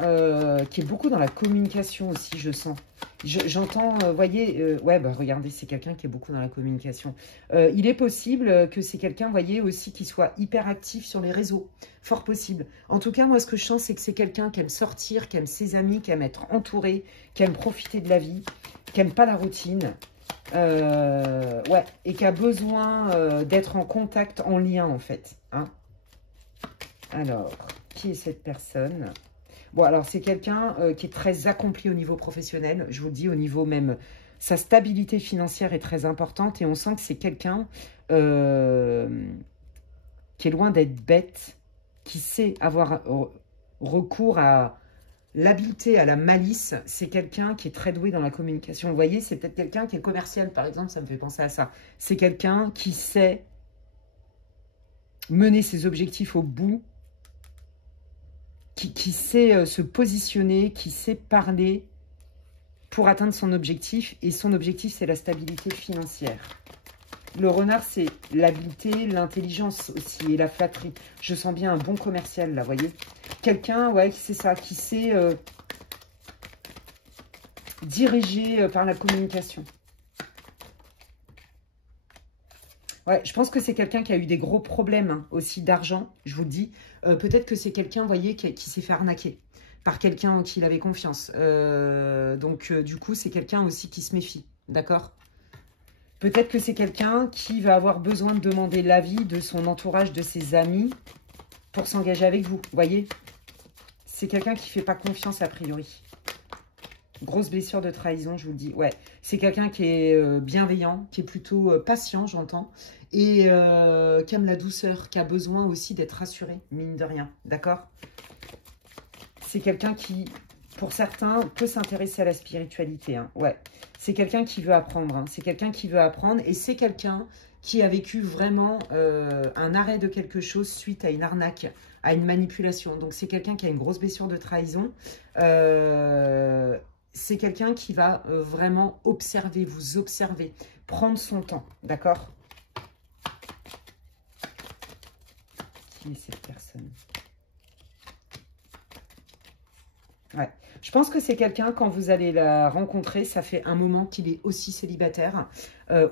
qui est beaucoup dans la communication aussi, je sens. J'entends, voyez, ouais, bah regardez, c'est quelqu'un qui est beaucoup dans la communication. Il est possible que c'est quelqu'un, voyez, aussi qui soit hyper actif sur les réseaux. Fort possible. En tout cas, moi, ce que je sens, c'est que c'est quelqu'un qui aime sortir, qui aime ses amis, qui aime être entouré, qui aime profiter de la vie, qui aime pas la routine. Ouais, et qui a besoin d'être en contact, en lien, en fait. Hein. Alors, qui est cette personne ? Bon, alors, c'est quelqu'un qui est très accompli au niveau professionnel. Je vous le dis, au niveau même... Sa stabilité financière est très importante. Et on sent que c'est quelqu'un qui est loin d'être bête, qui sait avoir recours à l'habileté, à la malice. C'est quelqu'un qui est très doué dans la communication. Vous voyez, c'est peut-être quelqu'un qui est commercial, par exemple. Ça me fait penser à ça. C'est quelqu'un qui sait mener ses objectifs au bout, qui sait se positionner, qui sait parler pour atteindre son objectif. Et son objectif, c'est la stabilité financière. Le renard, c'est l'habileté, l'intelligence aussi et la flatterie. Je sens bien un bon commercial, là, vous voyez. Quelqu'un, ouais, c'est ça, qui sait diriger par la communication. Ouais, je pense que c'est quelqu'un qui a eu des gros problèmes hein, aussi d'argent, je vous le dis. Peut-être que c'est quelqu'un, vous voyez, qui s'est fait arnaquer par quelqu'un en qui il avait confiance. Du coup, c'est quelqu'un aussi qui se méfie, d'accord ? Peut-être que c'est quelqu'un qui va avoir besoin de demander l'avis de son entourage, de ses amis, pour s'engager avec vous, vous voyez ? C'est quelqu'un qui ne fait pas confiance a priori. Grosse blessure de trahison, je vous le dis. Ouais, c'est quelqu'un qui est bienveillant, qui est plutôt patient, j'entends, et qui aime la douceur, qui a besoin aussi d'être rassuré, mine de rien. D'accord? C'est quelqu'un qui, pour certains, peut s'intéresser à la spiritualité. Hein. Ouais, c'est quelqu'un qui veut apprendre. Hein. C'est quelqu'un qui veut apprendre et c'est quelqu'un qui a vécu vraiment un arrêt de quelque chose suite à une arnaque, à une manipulation. Donc, c'est quelqu'un qui a une grosse blessure de trahison. C'est quelqu'un qui va vraiment observer, vous observer, prendre son temps. D'accord? Qui est cette personne? Ouais. Je pense que c'est quelqu'un, quand vous allez la rencontrer, ça fait un moment qu'il est aussi célibataire,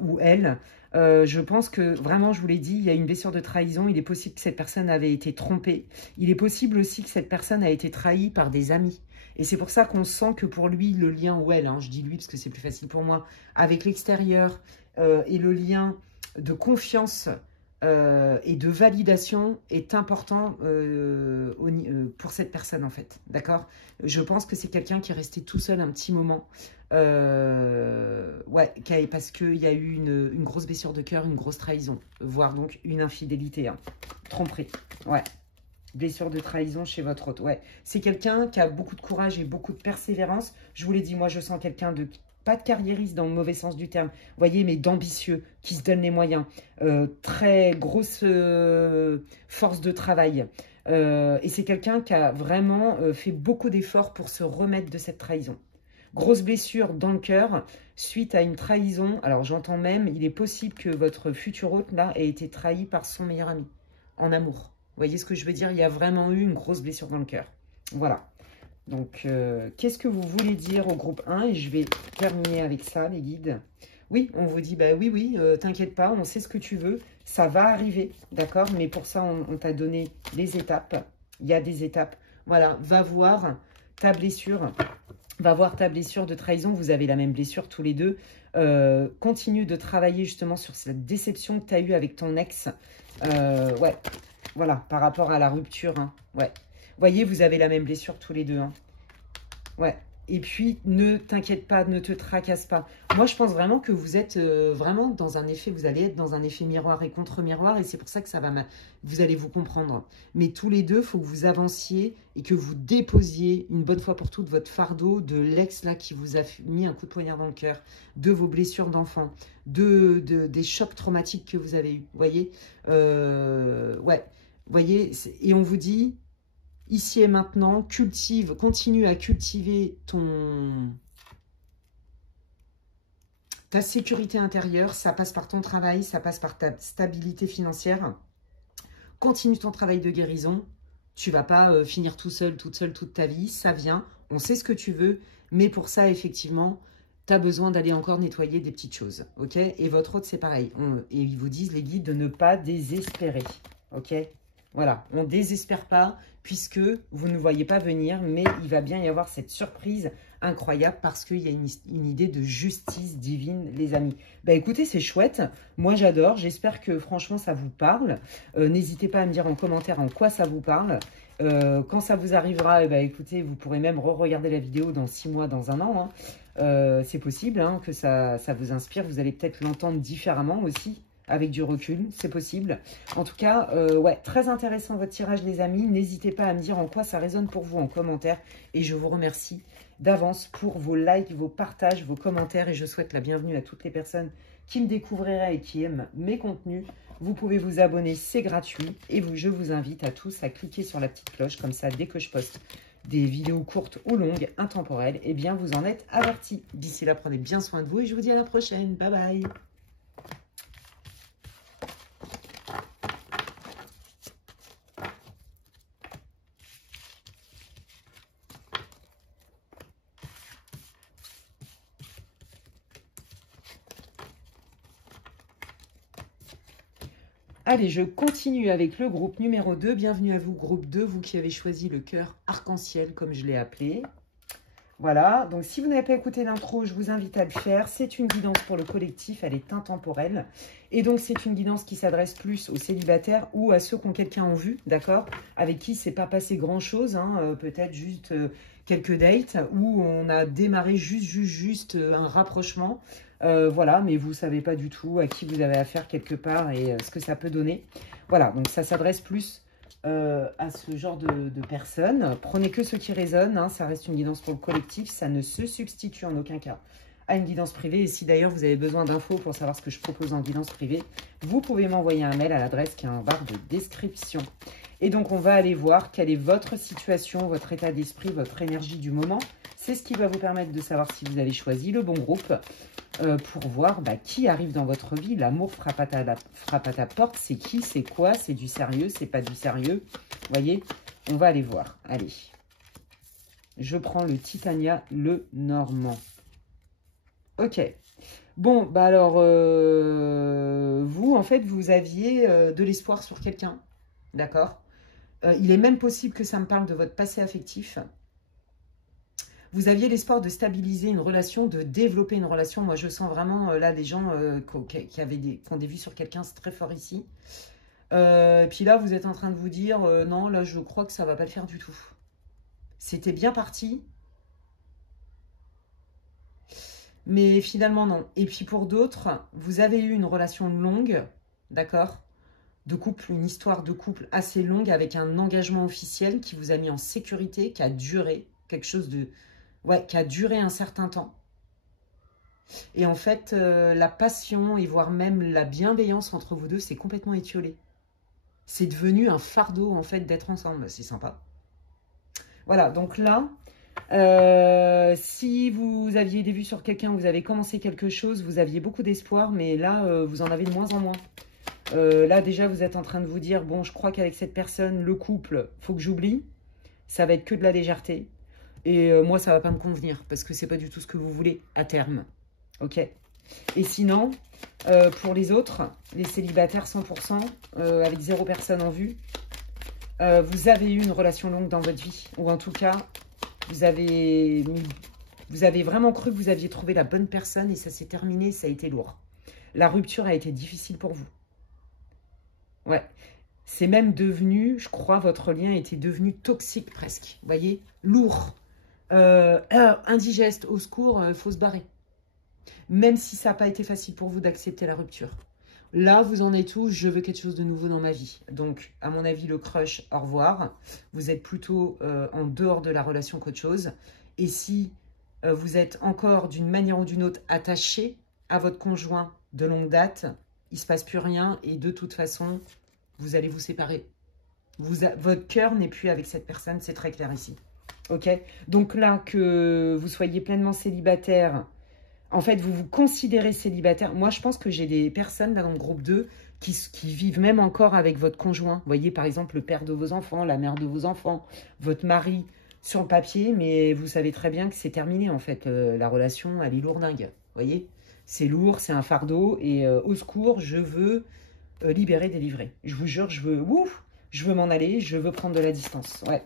ou elle. Je pense que, vraiment, je vous l'ai dit, il y a une blessure de trahison. Il est possible que cette personne avait été trompée. Il est possible aussi que cette personne a été trahie par des amis. Et c'est pour ça qu'on sent que pour lui, le lien, ou elle, hein, je dis lui parce que c'est plus facile pour moi, avec l'extérieur et le lien de confiance et de validation est important pour cette personne, en fait. D'accord? Je pense que c'est quelqu'un qui est resté tout seul un petit moment. Ouais, parce qu'il y a eu une grosse blessure de cœur, une grosse trahison, voire donc une infidélité. Hein. Tromperie. Ouais. Blessure de trahison chez votre hôte. Ouais. C'est quelqu'un qui a beaucoup de courage et beaucoup de persévérance. Je vous l'ai dit, moi, je sens quelqu'un de... Pas de carriériste dans le mauvais sens du terme, vous voyez, mais d'ambitieux, qui se donne les moyens. Très grosse force de travail. Et c'est quelqu'un qui a vraiment fait beaucoup d'efforts pour se remettre de cette trahison. Grosse blessure dans le cœur suite à une trahison. Alors j'entends même, il est possible que votre futur hôte là ait été trahi par son meilleur ami en amour. Vous voyez ce que je veux dire? Il y a vraiment eu une grosse blessure dans le cœur. Voilà. Donc, qu'est-ce que vous voulez dire au groupe 1? Et je vais terminer avec ça, les guides. Oui, on vous dit, bah oui, t'inquiète pas, on sait ce que tu veux. Ça va arriver, d'accord? Mais pour ça, on t'a donné les étapes. Il y a des étapes. Voilà, va voir ta blessure. Va voir ta blessure de trahison. Vous avez la même blessure tous les deux. Continue de travailler justement sur cette déception que tu as eue avec ton ex. Ouais, voilà, par rapport à la rupture. Hein. Ouais. Voyez, vous avez la même blessure tous les deux. Hein. Ouais. Et puis, ne t'inquiète pas, ne te tracasse pas. Moi, je pense vraiment que vous êtes vraiment dans un effet, vous allez être dans un effet miroir et contre-miroir. Et c'est pour ça que ça va, vous allez vous comprendre. Mais tous les deux, il faut que vous avanciez et que vous déposiez une bonne fois pour toutes votre fardeau de l'ex là qui vous a mis un coup de poignard dans le cœur, de vos blessures d'enfant, des chocs traumatiques que vous avez eus. Vous voyez ouais. Vous voyez, et on vous dit... Ici et maintenant, continue à cultiver ta sécurité intérieure. Ça passe par ton travail, ça passe par ta stabilité financière. Continue ton travail de guérison. Tu ne vas pas finir tout seul, toute seule, toute ta vie. Ça vient, on sait ce que tu veux. Mais pour ça, effectivement, tu as besoin d'aller encore nettoyer des petites choses. Ok? Et votre hôte, c'est pareil. Et ils vous disent, les guides, de ne pas désespérer. Ok? Voilà, on ne désespère pas puisque vous ne voyez pas venir, mais il va bien y avoir cette surprise incroyable parce qu'il y a une idée de justice divine, les amis. Bah écoutez, c'est chouette, moi j'adore, j'espère que franchement ça vous parle. N'hésitez pas à me dire en commentaire en quoi ça vous parle. Quand ça vous arrivera, bah écoutez, vous pourrez même re-regarder la vidéo dans 6 mois, dans un an. Hein. C'est possible hein, que ça vous inspire, vous allez peut-être l'entendre différemment aussi. Avec du recul, c'est possible. En tout cas, ouais, très intéressant votre tirage, les amis. N'hésitez pas à me dire en quoi ça résonne pour vous en commentaire. Et je vous remercie d'avance pour vos likes, vos partages, vos commentaires. Et je souhaite la bienvenue à toutes les personnes qui me découvriraient et qui aiment mes contenus. Vous pouvez vous abonner, c'est gratuit. Et je vous invite à tous à cliquer sur la petite cloche. Comme ça, dès que je poste des vidéos courtes ou longues, intemporelles, eh bien, vous en êtes avertis. D'ici là, prenez bien soin de vous et je vous dis à la prochaine. Bye bye. Allez, je continue avec le groupe numéro 2. Bienvenue à vous, groupe 2, vous qui avez choisi le cœur arc-en-ciel, comme je l'ai appelé. Voilà, donc si vous n'avez pas écouté l'intro, je vous invite à le faire. C'est une guidance pour le collectif, elle est intemporelle. Et donc, c'est une guidance qui s'adresse plus aux célibataires ou à ceux qui ont quelqu'un en vue, d'accord? Avec qui c'est pas passé grand-chose, hein, peut-être juste quelques dates où on a démarré juste un rapprochement. Voilà, mais vous ne savez pas du tout à qui vous avez affaire quelque part et ce que ça peut donner. Voilà, donc ça s'adresse plus à ce genre de personnes. Prenez que ce qui résonne, hein, ça reste une guidance pour le collectif, ça ne se substitue en aucun cas à une guidance privée. Et si d'ailleurs vous avez besoin d'infos pour savoir ce que je propose en guidance privée, vous pouvez m'envoyer un mail à l'adresse qui est en barre de description. Et donc on va aller voir quelle est votre situation, votre état d'esprit, votre énergie du moment. C'est ce qui va vous permettre de savoir si vous avez choisi le bon groupe pour voir qui arrive dans votre vie. L'amour frappe à ta porte. C'est qui? C'est quoi? C'est du sérieux? C'est pas du sérieux? Vous voyez? On va aller voir. Allez. Je prends le Titania, le Normand. Ok. Bon, bah alors, vous, en fait, vous aviez de l'espoir sur quelqu'un. D'accord? Il est même possible que ça me parle de votre passé affectif. Vous aviez l'espoir de stabiliser une relation, de développer une relation. Moi, je sens vraiment, là, des gens qui ont des vues sur quelqu'un, c'est très fort ici. Et puis là, vous êtes en train de vous dire, non, là, je crois que ça va pas le faire du tout. C'était bien parti. Mais finalement, non. Et puis pour d'autres, vous avez eu une relation longue, d'accord, de couple, une histoire de couple assez longue avec un engagement officiel qui vous a mis en sécurité, qui a duré, quelque chose de... Ouais, qui a duré un certain temps. Et en fait, la passion et voire même la bienveillance entre vous deux, c'est complètement étiolé. C'est devenu un fardeau, en fait, d'être ensemble. C'est sympa. Voilà, donc là, si vous aviez des vues sur quelqu'un, vous avez commencé quelque chose, vous aviez beaucoup d'espoir, mais là, vous en avez de moins en moins. Là, déjà, vous êtes en train de vous dire, bon, je crois qu'avec cette personne, le couple, faut que j'oublie. Ça va être que de la légèreté. Et moi, ça va pas me convenir, parce que c'est pas du tout ce que vous voulez à terme. Ok? Et sinon, pour les autres, les célibataires 100%, avec 0 personne en vue, vous avez eu une relation longue dans votre vie. Ou en tout cas, vous avez vraiment cru que vous aviez trouvé la bonne personne et ça s'est terminé, ça a été lourd. La rupture a été difficile pour vous. Ouais. C'est même devenu, je crois, votre lien était devenu toxique presque. Vous voyez? Lourd. Indigeste, au secours, faut se barrer. Même si ça n'a pas été facile pour vous d'accepter la rupture. Là, vous en êtes où? Je veux quelque chose de nouveau dans ma vie. Donc, à mon avis, le crush, au revoir. Vous êtes plutôt en dehors de la relation qu'autre chose. Et si vous êtes encore d'une manière ou d'une autre attaché à votre conjoint de longue date, il ne se passe plus rien et de toute façon, vous allez vous séparer. Votre cœur n'est plus avec cette personne, c'est très clair ici. Ok? Donc là, que vous soyez pleinement célibataire, en fait, vous vous considérez célibataire. Moi, je pense que j'ai des personnes là dans le groupe 2 qui vivent même encore avec votre conjoint. Vous voyez, par exemple, le père de vos enfants, la mère de vos enfants, votre mari sur le papier, mais vous savez très bien que c'est terminé, en fait. La relation, elle est lourdingue. Vous voyez? C'est lourd, c'est un fardeau, et au secours, je veux libérer, délivrer. Je vous jure, je veux m'en aller, je veux prendre de la distance. Ouais.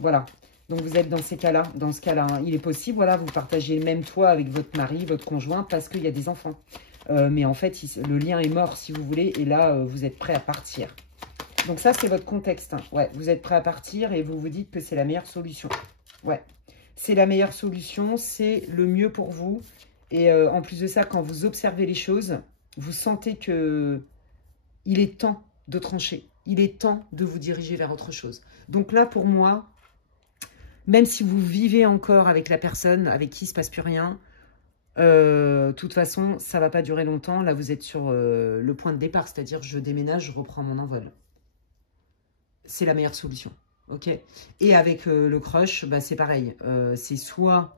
Voilà. Donc, vous êtes dans ces cas-là, dans ce cas-là. Hein. Il est possible, voilà, vous partagez le même toit avec votre mari, votre conjoint, parce qu'il y a des enfants. Mais en fait, le lien est mort, si vous voulez, et là, vous êtes prêt à partir. Donc, ça, c'est votre contexte. Hein. Ouais, vous êtes prêt à partir et vous vous dites que c'est la meilleure solution. Ouais, c'est la meilleure solution, c'est le mieux pour vous. Et en plus de ça, quand vous observez les choses, vous sentez que il est temps de trancher. Il est temps de vous diriger vers autre chose. Donc là, pour moi... Même si vous vivez encore avec la personne avec qui il ne se passe plus rien, de toute façon, ça ne va pas durer longtemps. Là, vous êtes sur le point de départ, c'est-à-dire je déménage, je reprends mon envol. C'est la meilleure solution. Ok? Et avec le crush, bah, c'est pareil. C'est soit...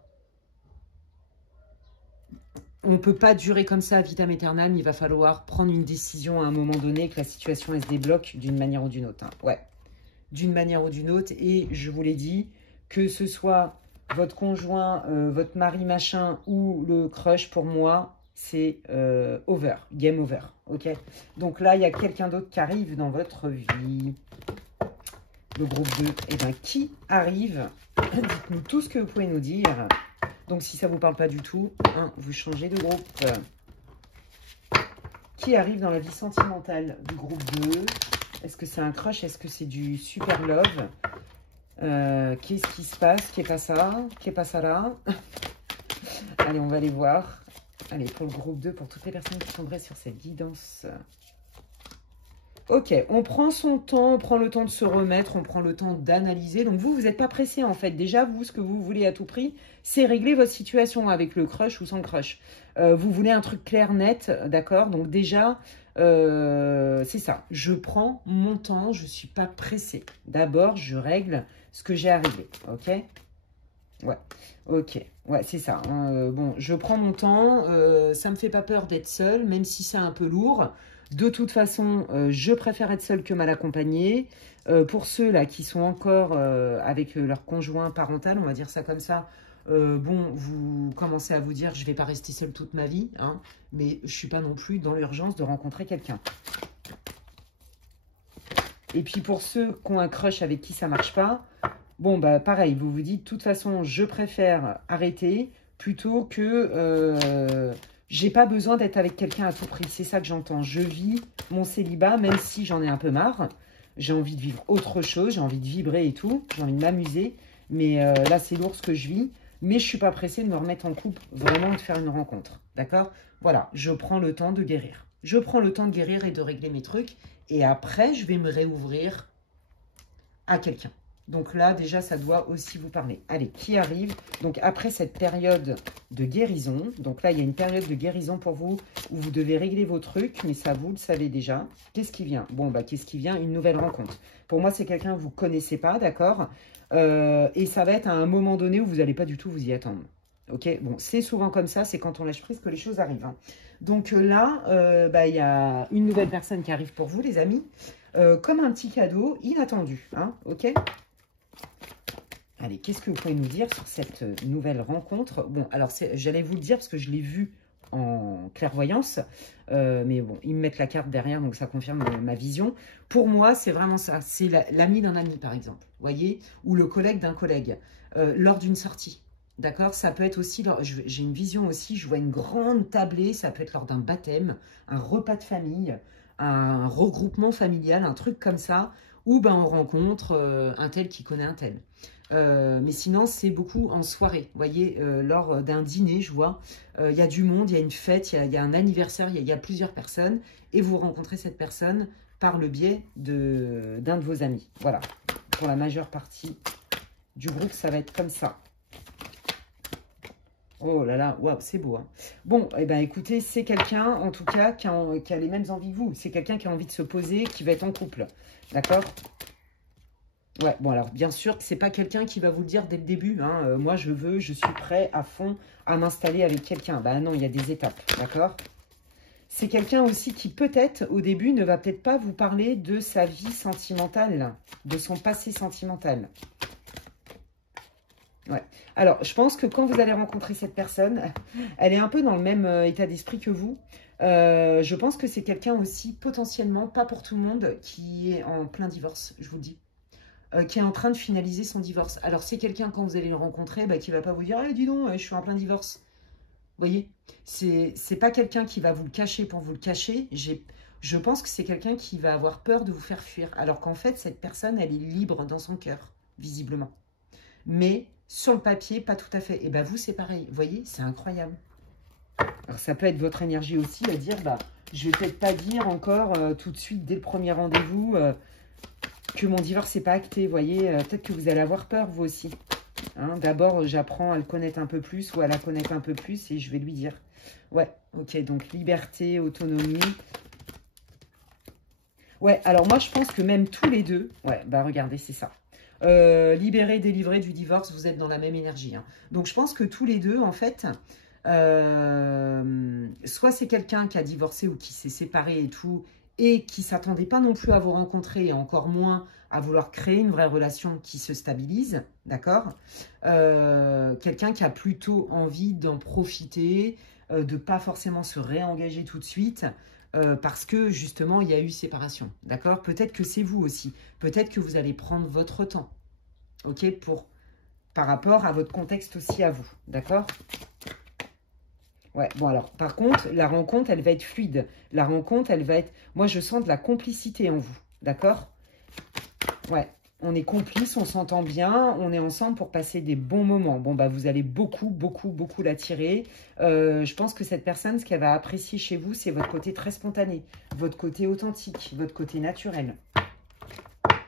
On ne peut pas durer comme ça à vitam aeternam. Il va falloir prendre une décision à un moment donné, que la situation elle se débloque d'une manière ou d'une autre. Hein. Ouais, d'une manière ou d'une autre. Et je vous l'ai dit... Que ce soit votre conjoint, votre mari machin ou le crush, pour moi, c'est over, game over, ok? Donc là, il y a quelqu'un d'autre qui arrive dans votre vie. Le groupe 2, et bien qui arrive? Dites-nous tout ce que vous pouvez nous dire. Donc si ça ne vous parle pas du tout, hein, vous changez de groupe. Qui arrive dans la vie sentimentale du groupe 2? Est-ce que c'est un crush? Est-ce que c'est du super love? Qu'est-ce qui se passe? Qu'est pas ça? Qu'est pas ça là? Allez, on va aller voir. Allez, pour le groupe 2, pour toutes les personnes qui tomberaient sur cette guidance. Ok, on prend son temps, on prend le temps de se remettre, on prend le temps d'analyser. Donc vous n'êtes pas pressé en fait. Déjà, vous, ce que vous voulez à tout prix, c'est régler votre situation avec le crush ou sans crush. Vous voulez un truc clair, net, d'accord? Donc déjà, c'est ça. Je prends mon temps, je ne suis pas pressée. D'abord, je règle ce que j'ai à régler, ok? Ouais, ok. Ouais, c'est ça. Hein. Bon, je prends mon temps. Ça me fait pas peur d'être seule, même si c'est un peu lourd. De toute façon, je préfère être seule que mal accompagnée. Pour ceux là qui sont encore avec leur conjoint parental, on va dire ça comme ça, bon, vous commencez à vous dire, je ne vais pas rester seule toute ma vie, hein, mais je ne suis pas non plus dans l'urgence de rencontrer quelqu'un. Et puis pour ceux qui ont un crush avec qui ça ne marche pas, bon, bah pareil, vous vous dites, de toute façon, je préfère arrêter plutôt que... j'ai pas besoin d'être avec quelqu'un à tout prix. C'est ça que j'entends. Je vis mon célibat, même si j'en ai un peu marre. J'ai envie de vivre autre chose. J'ai envie de vibrer et tout. J'ai envie de m'amuser. Mais là, c'est lourd ce que je vis. Mais je suis pas pressée de me remettre en couple. Vraiment de faire une rencontre. D'accord? Voilà. Je prends le temps de guérir. Je prends le temps de guérir et de régler mes trucs. Et après, je vais me réouvrir à quelqu'un. Donc là, déjà, ça doit aussi vous parler. Allez, qui arrive? Donc, après cette période de guérison, donc là, il y a une période de guérison pour vous où vous devez régler vos trucs, mais ça, vous le savez déjà. Qu'est-ce qui vient? Bon, bah, qu'est-ce qui vient? Une nouvelle rencontre. Pour moi, c'est quelqu'un que vous ne connaissez pas, d'accord? Et ça va être à un moment donné où vous n'allez pas du tout vous y attendre. Ok? Bon, c'est souvent comme ça, c'est quand on lâche prise que les choses arrivent. Hein. Donc là, bah, il y a une nouvelle personne qui arrive pour vous, les amis, comme un petit cadeau inattendu. Hein, ok? Allez, qu'est-ce que vous pouvez nous dire sur cette nouvelle rencontre? Bon, alors, j'allais vous le dire parce que je l'ai vu en clairvoyance. Mais bon, ils me mettent la carte derrière, donc ça confirme ma vision. Pour moi, c'est vraiment ça. C'est l'ami d'un ami, par exemple. Vous voyez? Ou le collègue d'un collègue. Lors d'une sortie. D'accord? Ça peut être aussi... J'ai une vision aussi. Je vois une grande tablée. Ça peut être lors d'un baptême, un repas de famille, un regroupement familial, un truc comme ça. Où ben, on rencontre un tel qui connaît un tel. Mais sinon, c'est beaucoup en soirée. Vous voyez, lors d'un dîner, je vois, il y a du monde, il y a une fête, il y a un anniversaire, il y a plusieurs personnes. Et vous rencontrez cette personne par le biais d'un de vos amis. Voilà. Pour la majeure partie du groupe, ça va être comme ça. Oh là là, waouh, c'est beau. Hein. Bon, eh ben, écoutez, c'est quelqu'un, en tout cas, qui a les mêmes envies que vous. C'est quelqu'un qui a envie de se poser, qui va être en couple. D'accord ? Ouais, bon alors bien sûr que c'est pas quelqu'un qui va vous le dire dès le début. Hein, moi je suis prêt à fond à m'installer avec quelqu'un. Bah non, il y a des étapes, d'accord? C'est quelqu'un aussi qui peut-être au début ne va peut-être pas vous parler de sa vie sentimentale, de son passé sentimental. Ouais. Alors je pense que quand vous allez rencontrer cette personne, elle est un peu dans le même état d'esprit que vous. Je pense que c'est quelqu'un aussi potentiellement, pas pour tout le monde, qui est en plein divorce, je vous le dis. Qui est en train de finaliser son divorce. Alors, c'est quelqu'un, quand vous allez le rencontrer, bah, qui ne va pas vous dire « dis donc, je suis en plein divorce. » Vous voyez? C'est pas quelqu'un qui va vous le cacher pour vous le cacher. Je pense que c'est quelqu'un qui va avoir peur de vous faire fuir. Alors qu'en fait, cette personne, elle est libre dans son cœur, visiblement. Mais, sur le papier, pas tout à fait. Et bien, vous, c'est pareil. Vous voyez? C'est incroyable. Alors, ça peut être votre énergie aussi à dire « bah, je vais peut-être pas dire encore tout de suite, dès le premier rendez-vous... que mon divorce n'est pas acté, vous voyez, peut-être que vous allez avoir peur, vous aussi. Hein, d'abord, j'apprends à le connaître un peu plus ou à la connaître un peu plus et je vais lui dire. Ouais, ok, donc liberté, autonomie. Ouais, alors moi, je pense que même tous les deux, ouais, bah regardez, c'est ça. Libéré, délivré du divorce, vous êtes dans la même énergie. Hein. Donc, je pense que tous les deux, en fait, soit c'est quelqu'un qui a divorcé ou qui s'est séparé et tout, et qui ne s'attendait pas non plus à vous rencontrer, et encore moins à vouloir créer une vraie relation qui se stabilise, d'accord? Quelqu'un qui a plutôt envie d'en profiter, de ne pas forcément se réengager tout de suite, parce que justement, il y a eu séparation, d'accord? Peut-être que c'est vous aussi, peut-être que vous allez prendre votre temps, ok? Par rapport à votre contexte aussi à vous, d'accord? Ouais, bon alors, par contre, la rencontre, elle va être fluide. La rencontre, elle va être... Moi, je sens de la complicité en vous, d'accord? Ouais, On est complices, on s'entend bien, on est ensemble pour passer des bons moments. Bon, bah, vous allez beaucoup, beaucoup, beaucoup l'attirer. Je pense que cette personne, ce qu'elle va apprécier chez vous, c'est votre côté très spontané, votre côté authentique, votre côté naturel.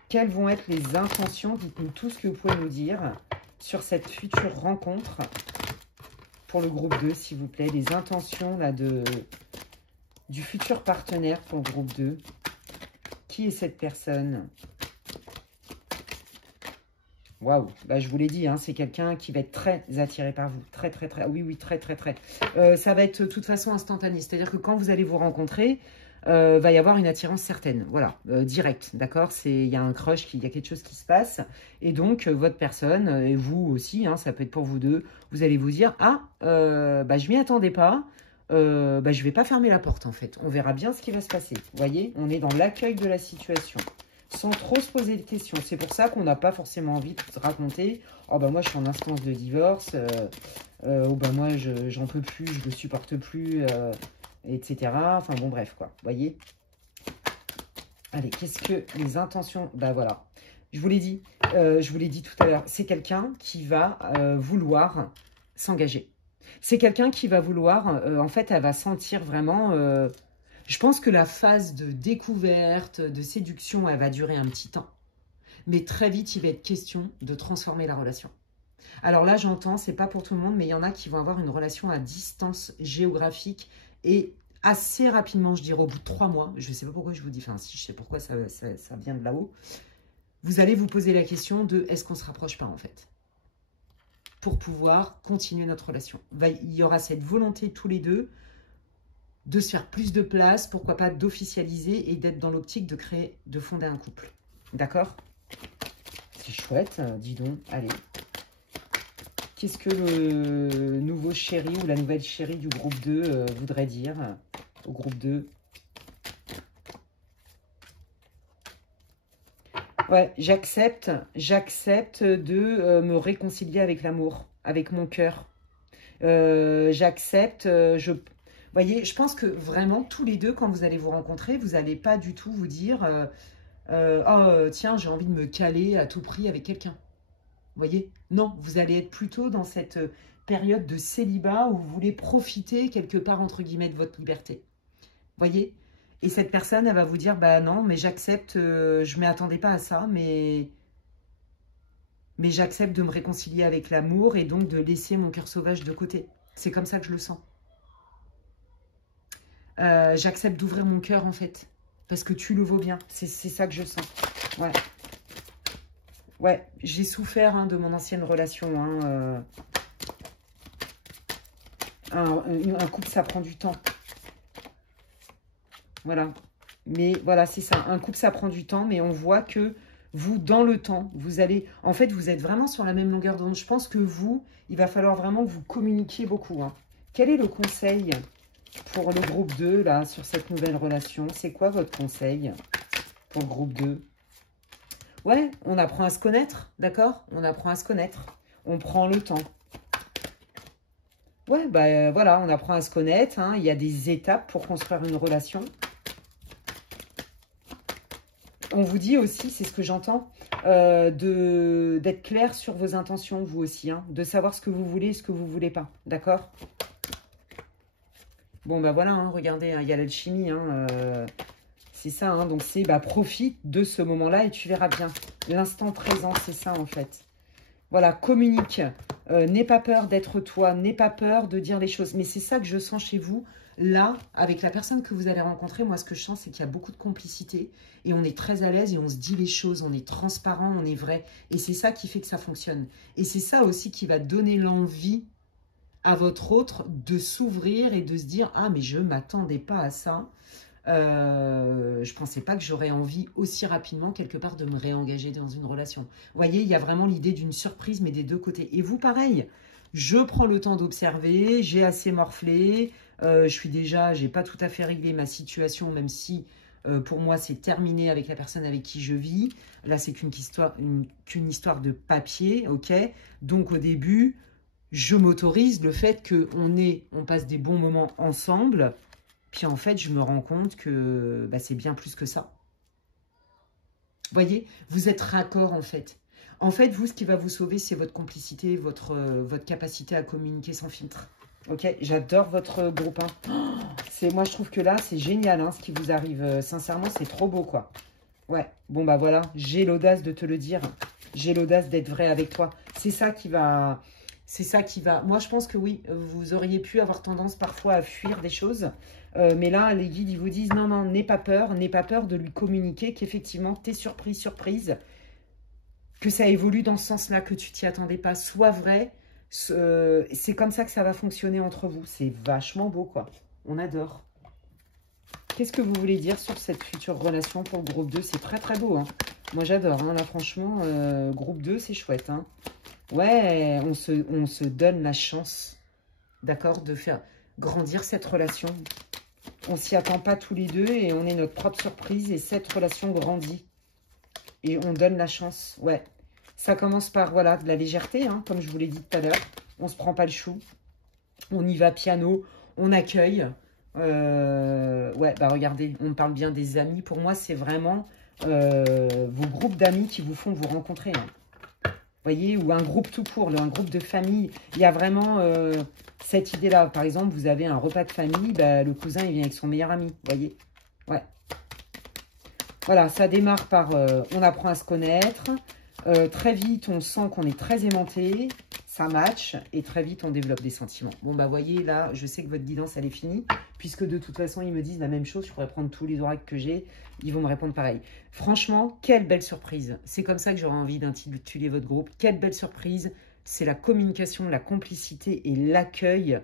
Quelles vont être les intentions? Dites-nous tout ce que vous pouvez nous dire sur cette future rencontre pour le groupe 2, s'il vous plaît. Les intentions là, du futur partenaire pour le groupe 2. Qui est cette personne? Waouh, bah, je vous l'ai dit, hein, c'est quelqu'un qui va être très attiré par vous. Très, très, très. Oui, oui, très, très, très. Ça va être de toute façon instantané. C'est-à-dire que quand vous allez vous rencontrer, va y avoir une attirance certaine. Voilà, direct, d'accord? Il y a un crush, il y a quelque chose qui se passe. Et donc, votre personne, et vous aussi, hein, ça peut être pour vous deux, vous allez vous dire, ah, bah, je m'y attendais pas. Bah, je vais pas fermer la porte, en fait. On verra bien ce qui va se passer. Vous voyez, on est dans l'accueil de la situation. Sans trop se poser de questions. C'est pour ça qu'on n'a pas forcément envie de se raconter « Oh, bah moi, je suis en instance de divorce. Oh, bah moi, j'en peux plus, je le supporte plus. Etc. » Enfin, bon, bref, quoi. Vous voyez? Allez, qu'est-ce que les intentions... Bah, voilà. Je vous l'ai dit tout à l'heure. C'est quelqu'un qui va vouloir s'engager. C'est quelqu'un qui va vouloir... en fait, elle va sentir vraiment... je pense que la phase de découverte, de séduction, elle va durer un petit temps. Mais très vite, il va être question de transformer la relation. Alors là, j'entends, c'est pas pour tout le monde, mais il y en a qui vont avoir une relation à distance géographique et assez rapidement, je dirais au bout de 3 mois, je ne sais pas pourquoi je vous dis, enfin si je sais pourquoi ça vient de là-haut, vous allez vous poser la question de est-ce qu'on ne se rapproche pas en fait pour pouvoir continuer notre relation. Il y aura cette volonté tous les deux de se faire plus de place, pourquoi pas d'officialiser et d'être dans l'optique de créer, de fonder un couple. D'accord? C'est chouette, dis donc. Allez. Qu'est-ce que le nouveau chéri ou la nouvelle chérie du groupe 2 voudrait dire au groupe 2? Ouais, j'accepte de me réconcilier avec l'amour, avec mon cœur. J'accepte, Vous voyez, je pense que vraiment, tous les deux, quand vous allez vous rencontrer, vous n'allez pas du tout vous dire oh, tiens, j'ai envie de me caler à tout prix avec quelqu'un. Vous voyez? Non, vous allez être plutôt dans cette période de célibat où vous voulez profiter quelque part, entre guillemets, de votre liberté. Vous voyez? Et cette personne, elle va vous dire, bah non, mais j'accepte, je ne m'attendais pas à ça, mais j'accepte de me réconcilier avec l'amour et donc de laisser mon cœur sauvage de côté. C'est comme ça que je le sens. J'accepte d'ouvrir mon cœur, en fait, parce que tu le vaux bien. C'est ça que je sens. Ouais. Ouais, j'ai souffert hein, de mon ancienne relation. Hein, un couple, ça prend du temps. Voilà. Mais voilà, c'est ça. Un couple, ça prend du temps, mais on voit que vous, dans le temps, vous allez... En fait, vous êtes vraiment sur la même longueur d'onde. Je pense que vous, il va falloir vraiment que vous communiquiez beaucoup. Hein. Quel est le conseil pour le groupe 2, là, sur cette nouvelle relation? C'est quoi votre conseil pour le groupe 2? Ouais, on apprend à se connaître, d'accord? On apprend à se connaître. On prend le temps. Ouais, bah voilà, on apprend à se connaître. Hein. Il y a des étapes pour construire une relation. On vous dit aussi, c'est ce que j'entends, d'être clair sur vos intentions, vous aussi. Hein, de savoir ce que vous voulez et ce que vous ne voulez pas. D'accord? Bon, bah voilà, hein, regardez, hein, il y a l'alchimie. Hein, c'est ça, hein, donc c'est profite de ce moment-là et tu verras bien. L'instant présent, c'est ça en fait. Voilà, communique. N'aie pas peur d'être toi, n'aie pas peur de dire les choses. Mais c'est ça que je sens chez vous. Là, avec la personne que vous allez rencontrer, moi ce que je sens, c'est qu'il y a beaucoup de complicité. Et on est très à l'aise et on se dit les choses, on est transparent, on est vrai. Et c'est ça qui fait que ça fonctionne. Et c'est ça aussi qui va donner l'envie à votre autre de s'ouvrir et de se dire « Ah, mais je ne m'attendais pas à ça ». Je ne pensais pas que j'aurais envie aussi rapidement, quelque part, de me réengager dans une relation. Vous voyez, il y a vraiment l'idée d'une surprise, mais des deux côtés. Et vous, pareil, je prends le temps d'observer, j'ai assez morflé, j'ai pas tout à fait réglé ma situation, même si, pour moi, c'est terminé avec la personne avec qui je vis. Là, c'est qu'une histoire de papier, ok? Donc, au début, je m'autorise le fait qu'on passe des bons moments ensemble. Puis en fait, je me rends compte que c'est bien plus que ça. voyez, vous êtes raccord en fait. En fait, vous, ce qui va vous sauver, c'est votre complicité, votre capacité à communiquer sans filtre. Ok, j'adore votre groupe. Hein. Oh, moi, je trouve que là, c'est génial hein, ce qui vous arrive. Sincèrement, c'est trop beau, quoi. Ouais, bon, bah voilà, j'ai l'audace de te le dire. J'ai l'audace d'être vrai avec toi. C'est ça qui va... C'est ça qui va... Moi, je pense que oui, vous auriez pu avoir tendance parfois à fuir des choses. Mais là, les guides, ils vous disent, non, non, n'aie pas peur de lui communiquer qu'effectivement, t'es surprise, que ça évolue dans ce sens-là, que tu t'y attendais pas. Sois vrai. C'est comme ça que ça va fonctionner entre vous. C'est vachement beau, quoi. On adore. Qu'est-ce que vous voulez dire sur cette future relation pour le groupe 2? C'est très, très beau. Hein. Moi, j'adore. Hein. Là, franchement, groupe 2, c'est chouette. Hein. Ouais, on se donne la chance, d'accord, de faire grandir cette relation. On s'y attend pas tous les deux et on est notre propre surprise et cette relation grandit. Et on donne la chance, ouais. Ça commence par, voilà, de la légèreté, hein, comme je vous l'ai dit tout à l'heure. On se prend pas le chou. On y va piano, on accueille. Ouais, bah regardez, on parle bien des amis. Pour moi, c'est vraiment vos groupes d'amis qui vous font vous rencontrer. Hein. Voyez, ou un groupe tout court, un groupe de famille. Il y a vraiment cette idée-là. Par exemple, vous avez un repas de famille, bah, le cousin, il vient avec son meilleur ami. Voyez, ouais. Voilà, ça démarre par on apprend à se connaître. Très vite, on sent qu'on est très aimanté. Ça match. Et très vite, on développe des sentiments. Bon, bah voyez, là, je sais que votre guidance, elle est finie. Puisque de toute façon, ils me disent la même chose. Je pourrais prendre tous les oracles que j'ai. Ils vont me répondre pareil. Franchement, quelle belle surprise. C'est comme ça que j'aurais envie d'intituler votre groupe. Quelle belle surprise. C'est la communication, la complicité et l'accueil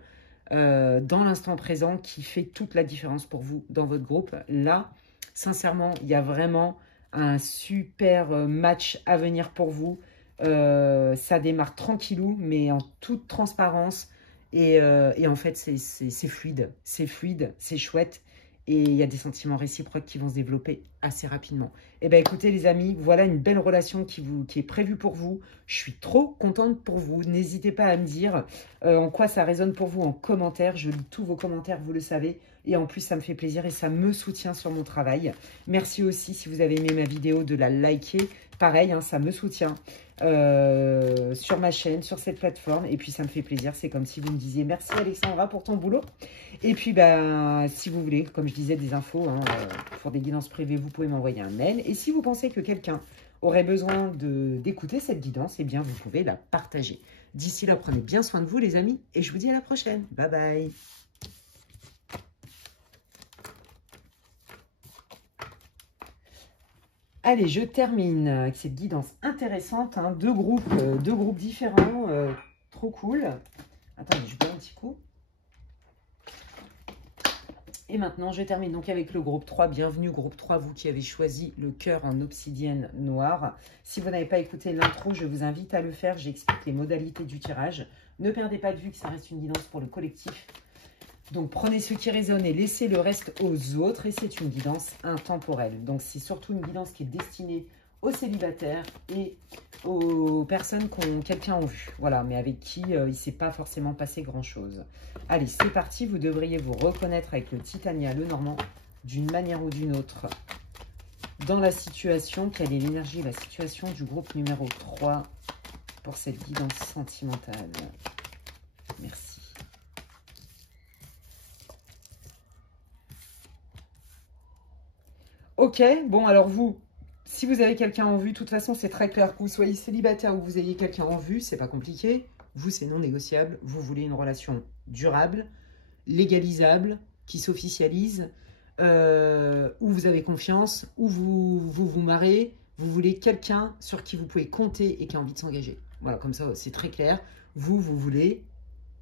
dans l'instant présent qui fait toute la différence pour vous dans votre groupe. Là, sincèrement, il y a vraiment un super match à venir pour vous. Ça démarre tranquillou, mais en toute transparence. Et en fait, c'est fluide. C'est fluide, c'est chouette. Et il y a des sentiments réciproques qui vont se développer assez rapidement. Eh bien, écoutez, les amis, voilà une belle relation qui est prévue pour vous. Je suis trop contente pour vous. N'hésitez pas à me dire en quoi ça résonne pour vous en commentaire. Je lis tous vos commentaires, vous le savez. Et en plus, ça me fait plaisir et ça me soutient sur mon travail. Merci aussi, si vous avez aimé ma vidéo, de la liker. Pareil, hein, ça me soutient sur ma chaîne, sur cette plateforme. Et puis, ça me fait plaisir. C'est comme si vous me disiez merci Alexandra pour ton boulot. Et puis, ben, si vous voulez, comme je disais, des infos hein, pour des guidances privées, vous pouvez m'envoyer un mail. Et si vous pensez que quelqu'un aurait besoin d'écouter cette guidance, eh bien, vous pouvez la partager. D'ici là, prenez bien soin de vous, les amis. Et je vous dis à la prochaine. Bye bye. Allez, je termine avec cette guidance intéressante. Hein, deux groupes différents. Trop cool. Attendez, je bois un petit coup. Et maintenant, je termine donc avec le groupe 3. Bienvenue, groupe 3, vous qui avez choisi le cœur en obsidienne noire. Si vous n'avez pas écouté l'intro, je vous invite à le faire. J'explique les modalités du tirage. Ne perdez pas de vue que ça reste une guidance pour le collectif. Donc, prenez ce qui résonne et laissez le reste aux autres. Et c'est une guidance intemporelle. Donc, c'est surtout une guidance qui est destinée aux célibataires et aux personnes qui ont quelqu'un en vue. Voilà, mais avec qui il ne s'est pas forcément passé grand-chose. Allez, c'est parti. Vous devriez vous reconnaître avec le Titania, le Normand, d'une manière ou d'une autre. Dans la situation, quelle est l'énergie, la situation du groupe numéro 3 pour cette guidance sentimentale? Merci. Ok, bon, alors vous, si vous avez quelqu'un en vue, de toute façon, c'est très clair que vous soyez célibataire ou que vous ayez quelqu'un en vue, c'est pas compliqué. Vous, c'est non négociable. Vous voulez une relation durable, légalisable, qui s'officialise, où vous avez confiance, où vous marrez. Vous voulez quelqu'un sur qui vous pouvez compter et qui a envie de s'engager. Voilà, comme ça, c'est très clair. Vous voulez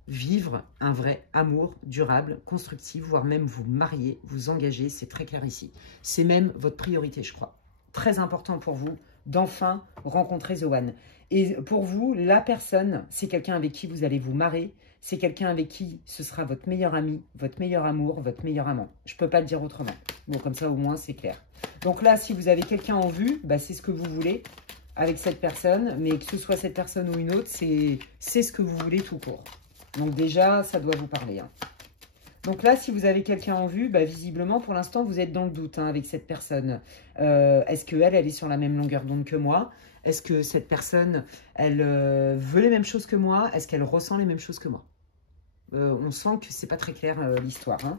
vivre un vrai amour durable, constructif, voire même vous marier, vous engager, c'est très clair ici. C'est même votre priorité, je crois. Très important pour vous d'enfin rencontrer The One. Et pour vous, la personne, c'est quelqu'un avec qui vous allez vous marier, c'est quelqu'un avec qui ce sera votre meilleur ami, votre meilleur amour, votre meilleur amant. Je ne peux pas le dire autrement. Bon, comme ça, au moins, c'est clair. Donc là, si vous avez quelqu'un en vue, bah, c'est ce que vous voulez avec cette personne, mais que ce soit cette personne ou une autre, c'est ce que vous voulez tout court. Donc déjà, ça doit vous parler. Hein. Donc là, si vous avez quelqu'un en vue, bah, visiblement, pour l'instant, vous êtes dans le doute hein, avec cette personne. Est-ce qu'elle, elle est sur la même longueur d'onde que moi? Est-ce que cette personne, elle veut les mêmes choses que moi? Est-ce qu'elle ressent les mêmes choses que moi? On sent que c'est pas très clair l'histoire. Hein.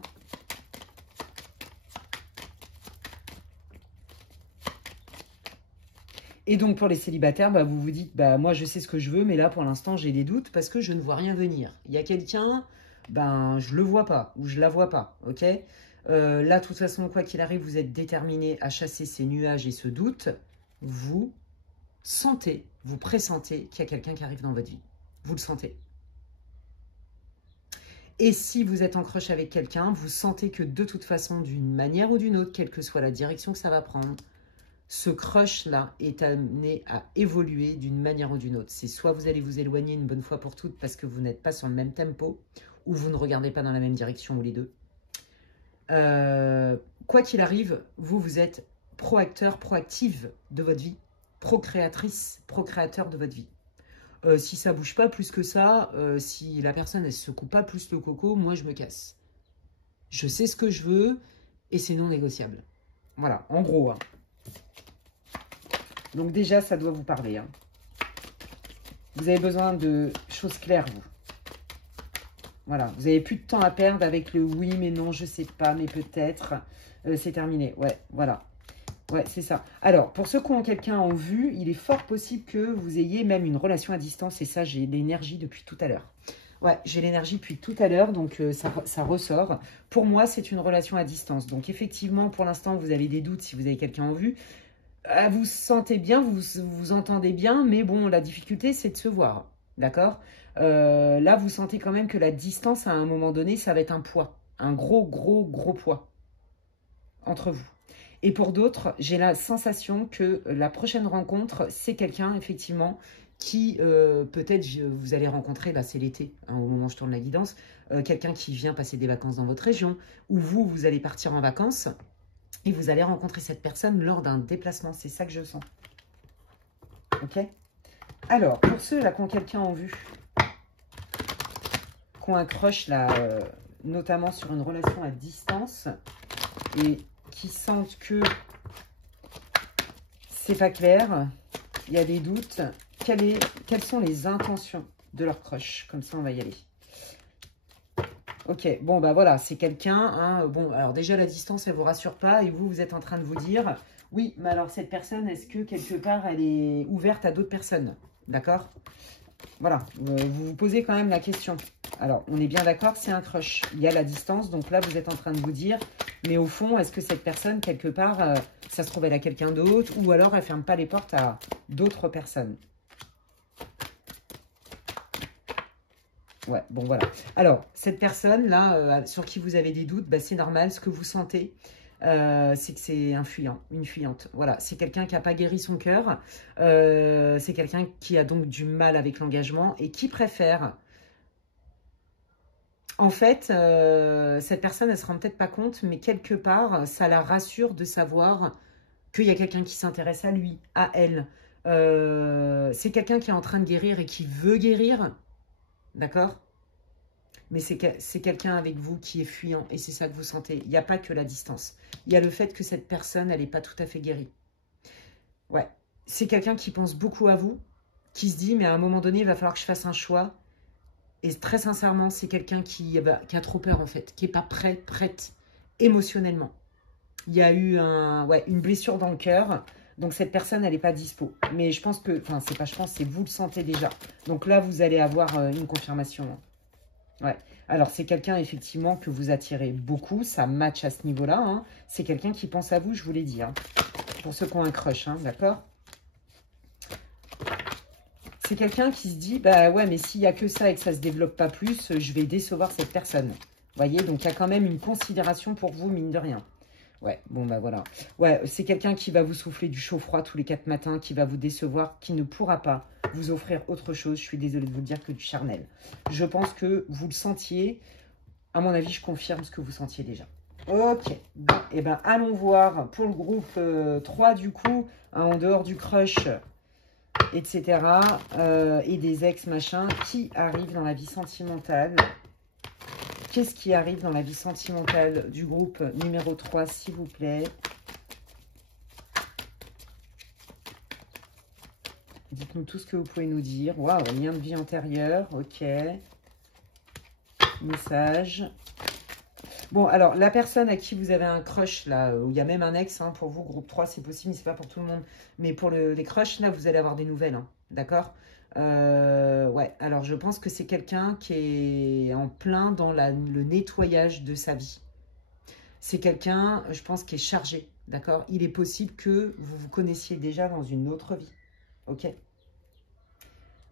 Et donc, pour les célibataires, bah, vous vous dites, bah, moi, je sais ce que je veux, mais là, pour l'instant, j'ai des doutes parce que je ne vois rien venir. Il y a quelqu'un, ben, je le vois pas ou je la vois pas, ok? Là, de toute façon, quoi qu'il arrive, vous êtes déterminé à chasser ces nuages et ce doute. Vous sentez, vous pressentez qu'il y a quelqu'un qui arrive dans votre vie. Vous le sentez. Et si vous êtes en crush avec quelqu'un, vous sentez que de toute façon, d'une manière ou d'une autre, quelle que soit la direction que ça va prendre, ce crush-là est amené à évoluer d'une manière ou d'une autre. C'est soit vous allez vous éloigner une bonne fois pour toutes parce que vous n'êtes pas sur le même tempo, ou vous ne regardez pas dans la même direction, ou les deux. Quoi qu'il arrive, vous êtes proacteur, proactive de votre vie, procréatrice, procréateur de votre vie. Si ça bouge pas plus que ça, si la personne ne se coupe pas plus le coco, moi je me casse. Je sais ce que je veux et c'est non négociable. Voilà, en gros. Hein. Donc déjà, ça doit vous parler. Hein. Vous avez besoin de choses claires, vous. Voilà, vous n'avez plus de temps à perdre avec le oui, mais non, je sais pas, mais peut-être. C'est terminé, ouais, voilà. Ouais, c'est ça. Alors, pour ceux qui ont quelqu'un en vue, il est fort possible que vous ayez même une relation à distance. Et ça, j'ai l'énergie depuis tout à l'heure. Ouais, j'ai l'énergie depuis tout à l'heure, donc ça ressort. Pour moi, c'est une relation à distance. Donc, effectivement, pour l'instant, vous avez des doutes si vous avez quelqu'un en vue. Vous sentez bien, vous entendez bien, mais bon, la difficulté, c'est de se voir. D'accord? Là, vous sentez quand même que la distance, à un moment donné, ça va être un poids. Un gros poids entre vous. Et pour d'autres, j'ai la sensation que la prochaine rencontre, c'est quelqu'un, effectivement, qui, peut-être, vous allez rencontrer, là, c'est l'été, hein, au moment où je tourne la guidance, quelqu'un qui vient passer des vacances dans votre région, ou vous allez partir en vacances, et vous allez rencontrer cette personne lors d'un déplacement. C'est ça que je sens. Ok? Alors, pour ceux là qui ont quelqu'un en vue, qui ont un crush là, notamment sur une relation à distance, et qui sentent que c'est pas clair, il y a des doutes, quelles sont les intentions de leur crush? Comme ça, on va y aller. Ok, bon, bah voilà, c'est quelqu'un. Hein, bon, alors déjà, la distance, elle ne vous rassure pas. Et vous êtes en train de vous dire, oui, mais alors cette personne, est-ce que quelque part, elle est ouverte à d'autres personnes? D'accord? Voilà, vous vous posez quand même la question. Alors, on est bien d'accord, c'est un crush. Il y a la distance, donc là, vous êtes en train de vous dire, mais au fond, est-ce que cette personne, quelque part, ça se trouve, elle a quelqu'un d'autre, ou alors elle ne ferme pas les portes à d'autres personnes? Ouais, bon, voilà. Alors, cette personne-là, sur qui vous avez des doutes, bah, c'est normal. Ce que vous sentez, c'est que c'est un fuyant, une fuyante. Voilà, c'est quelqu'un qui n'a pas guéri son cœur. C'est quelqu'un qui a donc du mal avec l'engagement et qui préfère... En fait, cette personne, elle ne se rend peut-être pas compte, mais quelque part, ça la rassure de savoir qu'il y a quelqu'un qui s'intéresse à lui, à elle. C'est quelqu'un qui est en train de guérir et qui veut guérir. D'accord? Mais c'est quelqu'un avec vous qui est fuyant et c'est ça que vous sentez. Il n'y a pas que la distance. Il y a le fait que cette personne, elle n'est pas tout à fait guérie. Ouais. C'est quelqu'un qui pense beaucoup à vous, qui se dit, mais à un moment donné, il va falloir que je fasse un choix. Et très sincèrement, c'est quelqu'un qui a trop peur, en fait, qui n'est pas prête émotionnellement. Il y a eu une blessure dans le cœur. Donc, cette personne, elle n'est pas dispo. Mais je pense que... Enfin, c'est pas je pense, c'est vous le sentez déjà. Donc là, vous allez avoir une confirmation. Ouais. Alors, c'est quelqu'un, effectivement, que vous attirez beaucoup. Ça match à ce niveau-là. Hein. C'est quelqu'un qui pense à vous, je vous l'ai dit. Hein. Pour ceux qui ont un crush, hein, d'accord? C'est quelqu'un qui se dit, bah ouais, mais s'il n'y a que ça et que ça ne se développe pas plus, je vais décevoir cette personne. Vous voyez, donc il y a quand même une considération pour vous, mine de rien. Ouais, bon, bah voilà. Ouais, c'est quelqu'un qui va vous souffler du chaud-froid tous les 4 matins, qui va vous décevoir, qui ne pourra pas vous offrir autre chose. Je suis désolée de vous le dire, que du charnel. Je pense que vous le sentiez. À mon avis, je confirme ce que vous sentiez déjà. Ok, bon, et ben allons voir pour le groupe 3 du coup, hein, en dehors du crush, etc. Et des ex, machin, qui arrivent dans la vie sentimentale, qu'est-ce qui arrive dans la vie sentimentale du groupe numéro 3, s'il vous plaît? Dites-nous tout ce que vous pouvez nous dire. Waouh, lien de vie antérieur, ok. Message. Bon, alors, la personne à qui vous avez un crush, là, où il y a même un ex, hein, pour vous, groupe 3, c'est possible, mais c'est pas pour tout le monde. Mais pour les crushs, là, vous allez avoir des nouvelles, hein, d'accord? Ouais, alors je pense que c'est quelqu'un qui est en plein dans le nettoyage de sa vie. C'est quelqu'un, je pense, qui est chargé, d'accord? Il est possible que vous vous connaissiez déjà dans une autre vie, ok?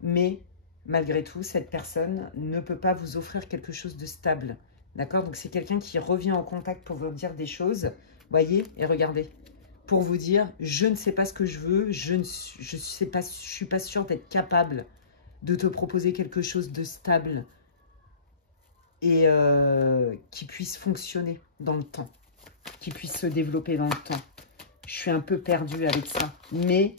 Mais, malgré tout, cette personne ne peut pas vous offrir quelque chose de stable. D'accord? Donc, c'est quelqu'un qui revient en contact pour vous dire des choses. Voyez? Et regardez. Pour vous dire, je ne sais pas ce que je veux. Je suis pas sûre d'être capable de te proposer quelque chose de stable et qui puisse fonctionner dans le temps. Qui puisse se développer dans le temps. Je suis un peu perdue avec ça. Mais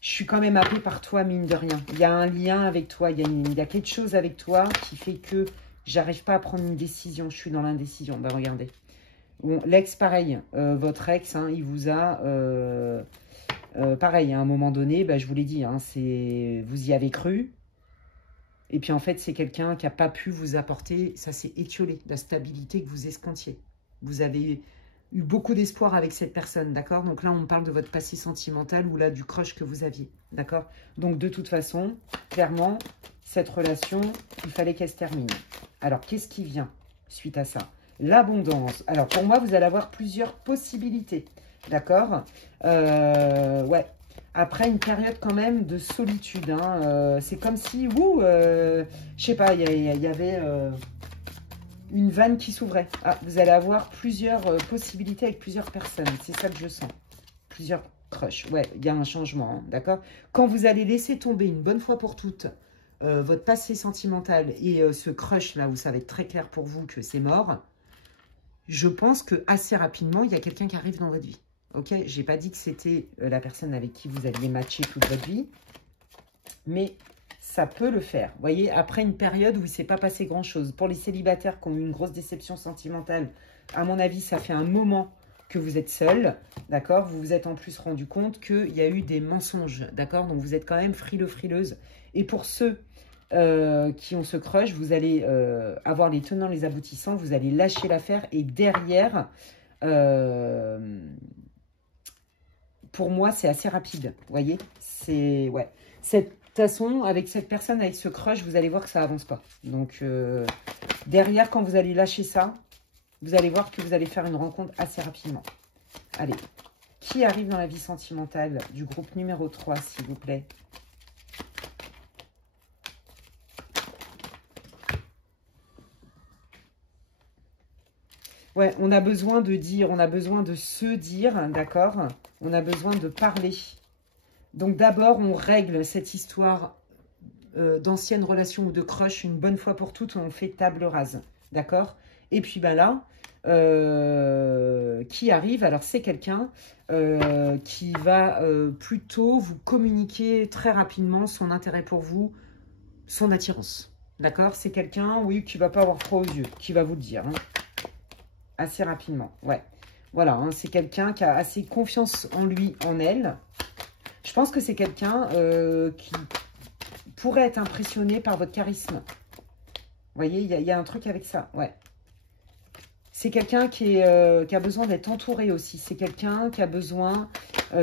je suis quand même happée par toi, mine de rien. Il y a un lien avec toi. Il y a quelque chose avec toi qui fait que j'arrive pas à prendre une décision. Je suis dans l'indécision. Ben, regardez. Bon, l'ex, pareil. Votre ex, hein, il vous a... pareil, à un moment donné, ben, je vous l'ai dit, hein, vous y avez cru. Et puis, en fait, c'est quelqu'un qui n'a pas pu vous apporter, ça s'est étiolé, la stabilité que vous escomptiez. Vous avez eu beaucoup d'espoir avec cette personne, d'accord? Donc là, on parle de votre passé sentimental ou là, du crush que vous aviez, d'accord? Donc, de toute façon, clairement, cette relation, il fallait qu'elle se termine. Alors, qu'est-ce qui vient suite à ça? L'abondance. Alors, pour moi, vous allez avoir plusieurs possibilités, d'accord? Ouais. Après une période quand même de solitude, hein, c'est comme si, je sais pas, il y avait une vanne qui s'ouvrait. Ah, vous allez avoir plusieurs possibilités avec plusieurs personnes, c'est ça que je sens. Plusieurs crushs, ouais, il y a un changement, hein, d'accord? Quand vous allez laisser tomber une bonne fois pour toutes votre passé sentimental et ce crush là où ça va être très clair pour vous que c'est mort, je pense que assez rapidement, il y a quelqu'un qui arrive dans votre vie. Ok, j'ai pas dit que c'était la personne avec qui vous alliez matcher toute votre vie, mais ça peut le faire. Vous voyez, après une période où il ne s'est pas passé grand-chose. Pour les célibataires qui ont eu une grosse déception sentimentale, à mon avis, ça fait un moment que vous êtes seul, d'accord? Vous vous êtes en plus rendu compte qu'il y a eu des mensonges, d'accord? Donc, vous êtes quand même frileux, frileuse. Et pour ceux qui ont ce crush, vous allez avoir les tenants, les aboutissants, vous allez lâcher l'affaire et derrière... pour moi, c'est assez rapide, vous voyez? C'est, ouais. De toute façon, avec cette personne, avec ce crush, vous allez voir que ça avance pas. Donc, derrière, quand vous allez lâcher ça, vous allez voir que vous allez faire une rencontre assez rapidement. Allez, qui arrive dans la vie sentimentale du groupe numéro 3, s'il vous plaît? Ouais, on a besoin de dire, on a besoin de se dire, d'accord? On a besoin de parler. Donc d'abord, on règle cette histoire d'ancienne relation ou de crush une bonne fois pour toutes. On fait table rase, d'accord? Et puis ben là, qui arrive? Alors c'est quelqu'un qui va plutôt vous communiquer très rapidement son intérêt pour vous, son attirance. D'accord? C'est quelqu'un, oui, qui va pas avoir froid aux yeux, qui va vous le dire, hein. Assez rapidement, ouais. Voilà, hein, c'est quelqu'un qui a assez confiance en lui, en elle. Je pense que c'est quelqu'un qui pourrait être impressionné par votre charisme. Vous voyez, il y a un truc avec ça, ouais. C'est quelqu'un qui a besoin d'être entouré aussi. C'est quelqu'un qui a besoin,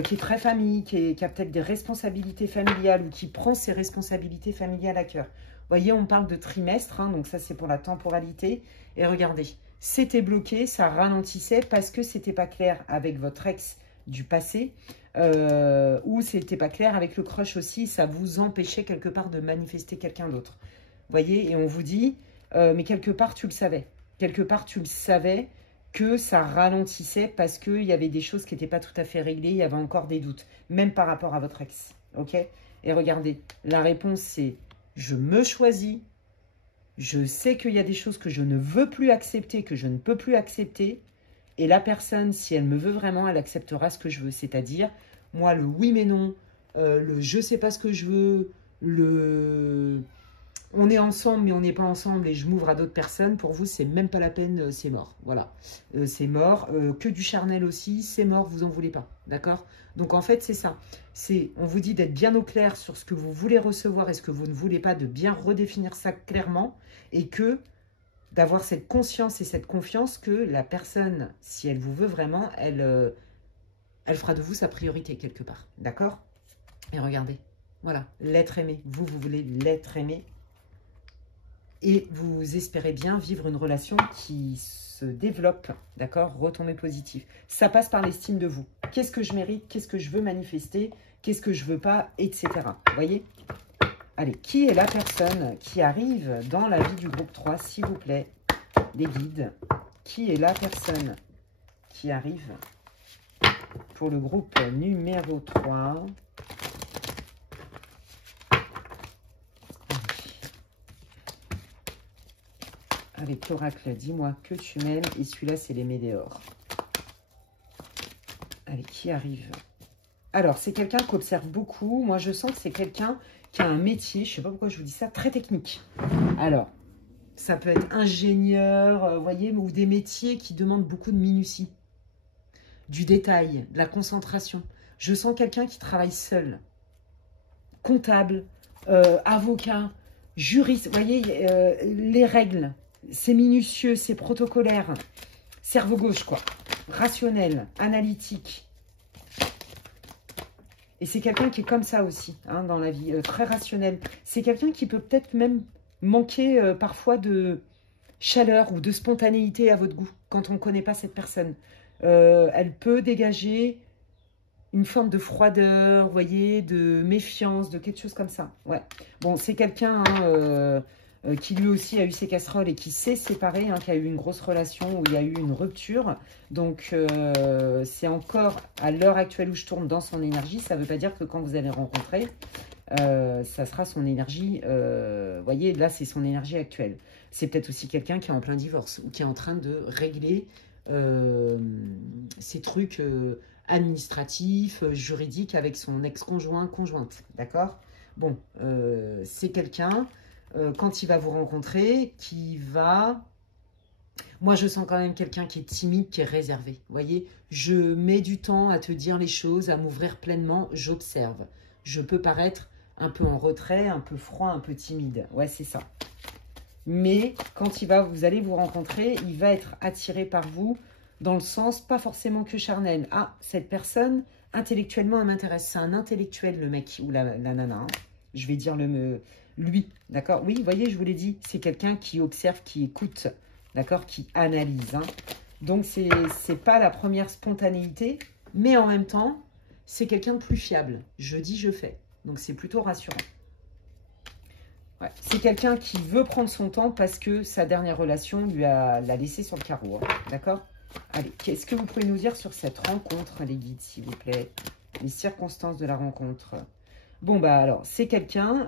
qui est très famille, qui a peut-être des responsabilités familiales ou qui prend ses responsabilités familiales à cœur. Vous voyez, on parle de trimestre, hein, donc ça c'est pour la temporalité. Et regardez, c'était bloqué, ça ralentissait parce que c'était pas clair avec votre ex du passé ou c'était pas clair avec le crush aussi, ça vous empêchait quelque part de manifester quelqu'un d'autre. Vous voyez, et on vous dit, mais quelque part tu le savais. Quelque part tu le savais que ça ralentissait parce qu'il y avait des choses qui n'étaient pas tout à fait réglées, il y avait encore des doutes, même par rapport à votre ex. Ok? Et regardez, la réponse c'est, je me choisis. Je sais qu'il y a des choses que je ne veux plus accepter, que je ne peux plus accepter. Et la personne, si elle me veut vraiment, elle acceptera ce que je veux. C'est-à-dire, moi, le oui mais non, le je sais pas ce que je veux, le on est ensemble, mais on n'est pas ensemble et je m'ouvre à d'autres personnes. Pour vous, c'est même pas la peine, c'est mort. Voilà, c'est mort. Que du charnel aussi, c'est mort, vous en voulez pas. D'accord? Donc, en fait, c'est ça. On vous dit d'être bien au clair sur ce que vous voulez recevoir et ce que vous ne voulez pas, de bien redéfinir ça clairement et que d'avoir cette conscience et cette confiance que la personne, si elle vous veut vraiment, elle fera de vous sa priorité quelque part. D'accord? Et regardez, voilà, l'être aimé. Vous voulez l'être aimé. Et vous espérez bien vivre une relation qui se développe, d'accord? Retombée positive. Ça passe par l'estime de vous. Qu'est-ce que je mérite? Qu'est-ce que je veux manifester? Qu'est-ce que je veux pas? Etc. Vous voyez? Allez, qui est la personne qui arrive dans la vie du groupe 3, s'il vous plaît? Les guides. Qui est la personne qui arrive pour le groupe numéro 3? Avec l'oracle, dis-moi que tu m'aimes. Et celui-là, c'est les météores. Allez, qui arrive? Alors, c'est quelqu'un qui observe beaucoup. Moi, je sens que c'est quelqu'un qui a un métier, je ne sais pas pourquoi je vous dis ça, très technique. Alors, ça peut être ingénieur, vous voyez, ou des métiers qui demandent beaucoup de minutie. Du détail, de la concentration. Je sens quelqu'un qui travaille seul. Comptable, avocat, juriste. Vous voyez, les règles. C'est minutieux, c'est protocolaire. Cerveau gauche, quoi. Rationnel, analytique. Et c'est quelqu'un qui est comme ça aussi, hein, dans la vie, très rationnel. C'est quelqu'un qui peut peut-être même manquer parfois de chaleur ou de spontanéité à votre goût, quand on ne connaît pas cette personne. Elle peut dégager une forme de froideur, vous voyez, de méfiance, de quelque chose comme ça. Ouais. Bon, c'est quelqu'un qui lui aussi a eu ses casseroles et qui s'est séparé, hein, qui a eu une grosse relation où il y a eu une rupture. Donc, c'est encore à l'heure actuelle où je tourne dans son énergie. Ça ne veut pas dire que quand vous allez rencontrer, ça sera son énergie. Vous voyez, là, c'est son énergie actuelle. C'est peut-être aussi quelqu'un qui est en plein divorce ou qui est en train de régler ses trucs administratifs, juridiques avec son ex-conjoint, conjointe. D'accord? Bon, c'est quelqu'un... quand il va vous rencontrer, qui va... Moi, je sens quand même quelqu'un qui est timide, qui est réservé. Vous voyez, je mets du temps à te dire les choses, à m'ouvrir pleinement, j'observe. Je peux paraître un peu en retrait, un peu froid, un peu timide. Ouais, c'est ça. Mais quand vous allez vous rencontrer, il va être attiré par vous dans le sens, pas forcément que charnel. Ah, cette personne, intellectuellement, elle m'intéresse. C'est un intellectuel, le mec ou la nana. Hein. Je vais dire lui, d'accord? Oui, vous voyez, je vous l'ai dit, c'est quelqu'un qui observe, qui écoute, d'accord? Qui analyse. Hein. Donc, c'est pas la première spontanéité, mais en même temps, c'est quelqu'un de plus fiable. Je dis, je fais. Donc, c'est plutôt rassurant. Ouais. C'est quelqu'un qui veut prendre son temps parce que sa dernière relation l'a laissé sur le carreau. Hein. D'accord? Allez, qu'est-ce que vous pouvez nous dire sur cette rencontre, les guides, s'il vous plaît? Les circonstances de la rencontre. Bon, bah alors, c'est quelqu'un,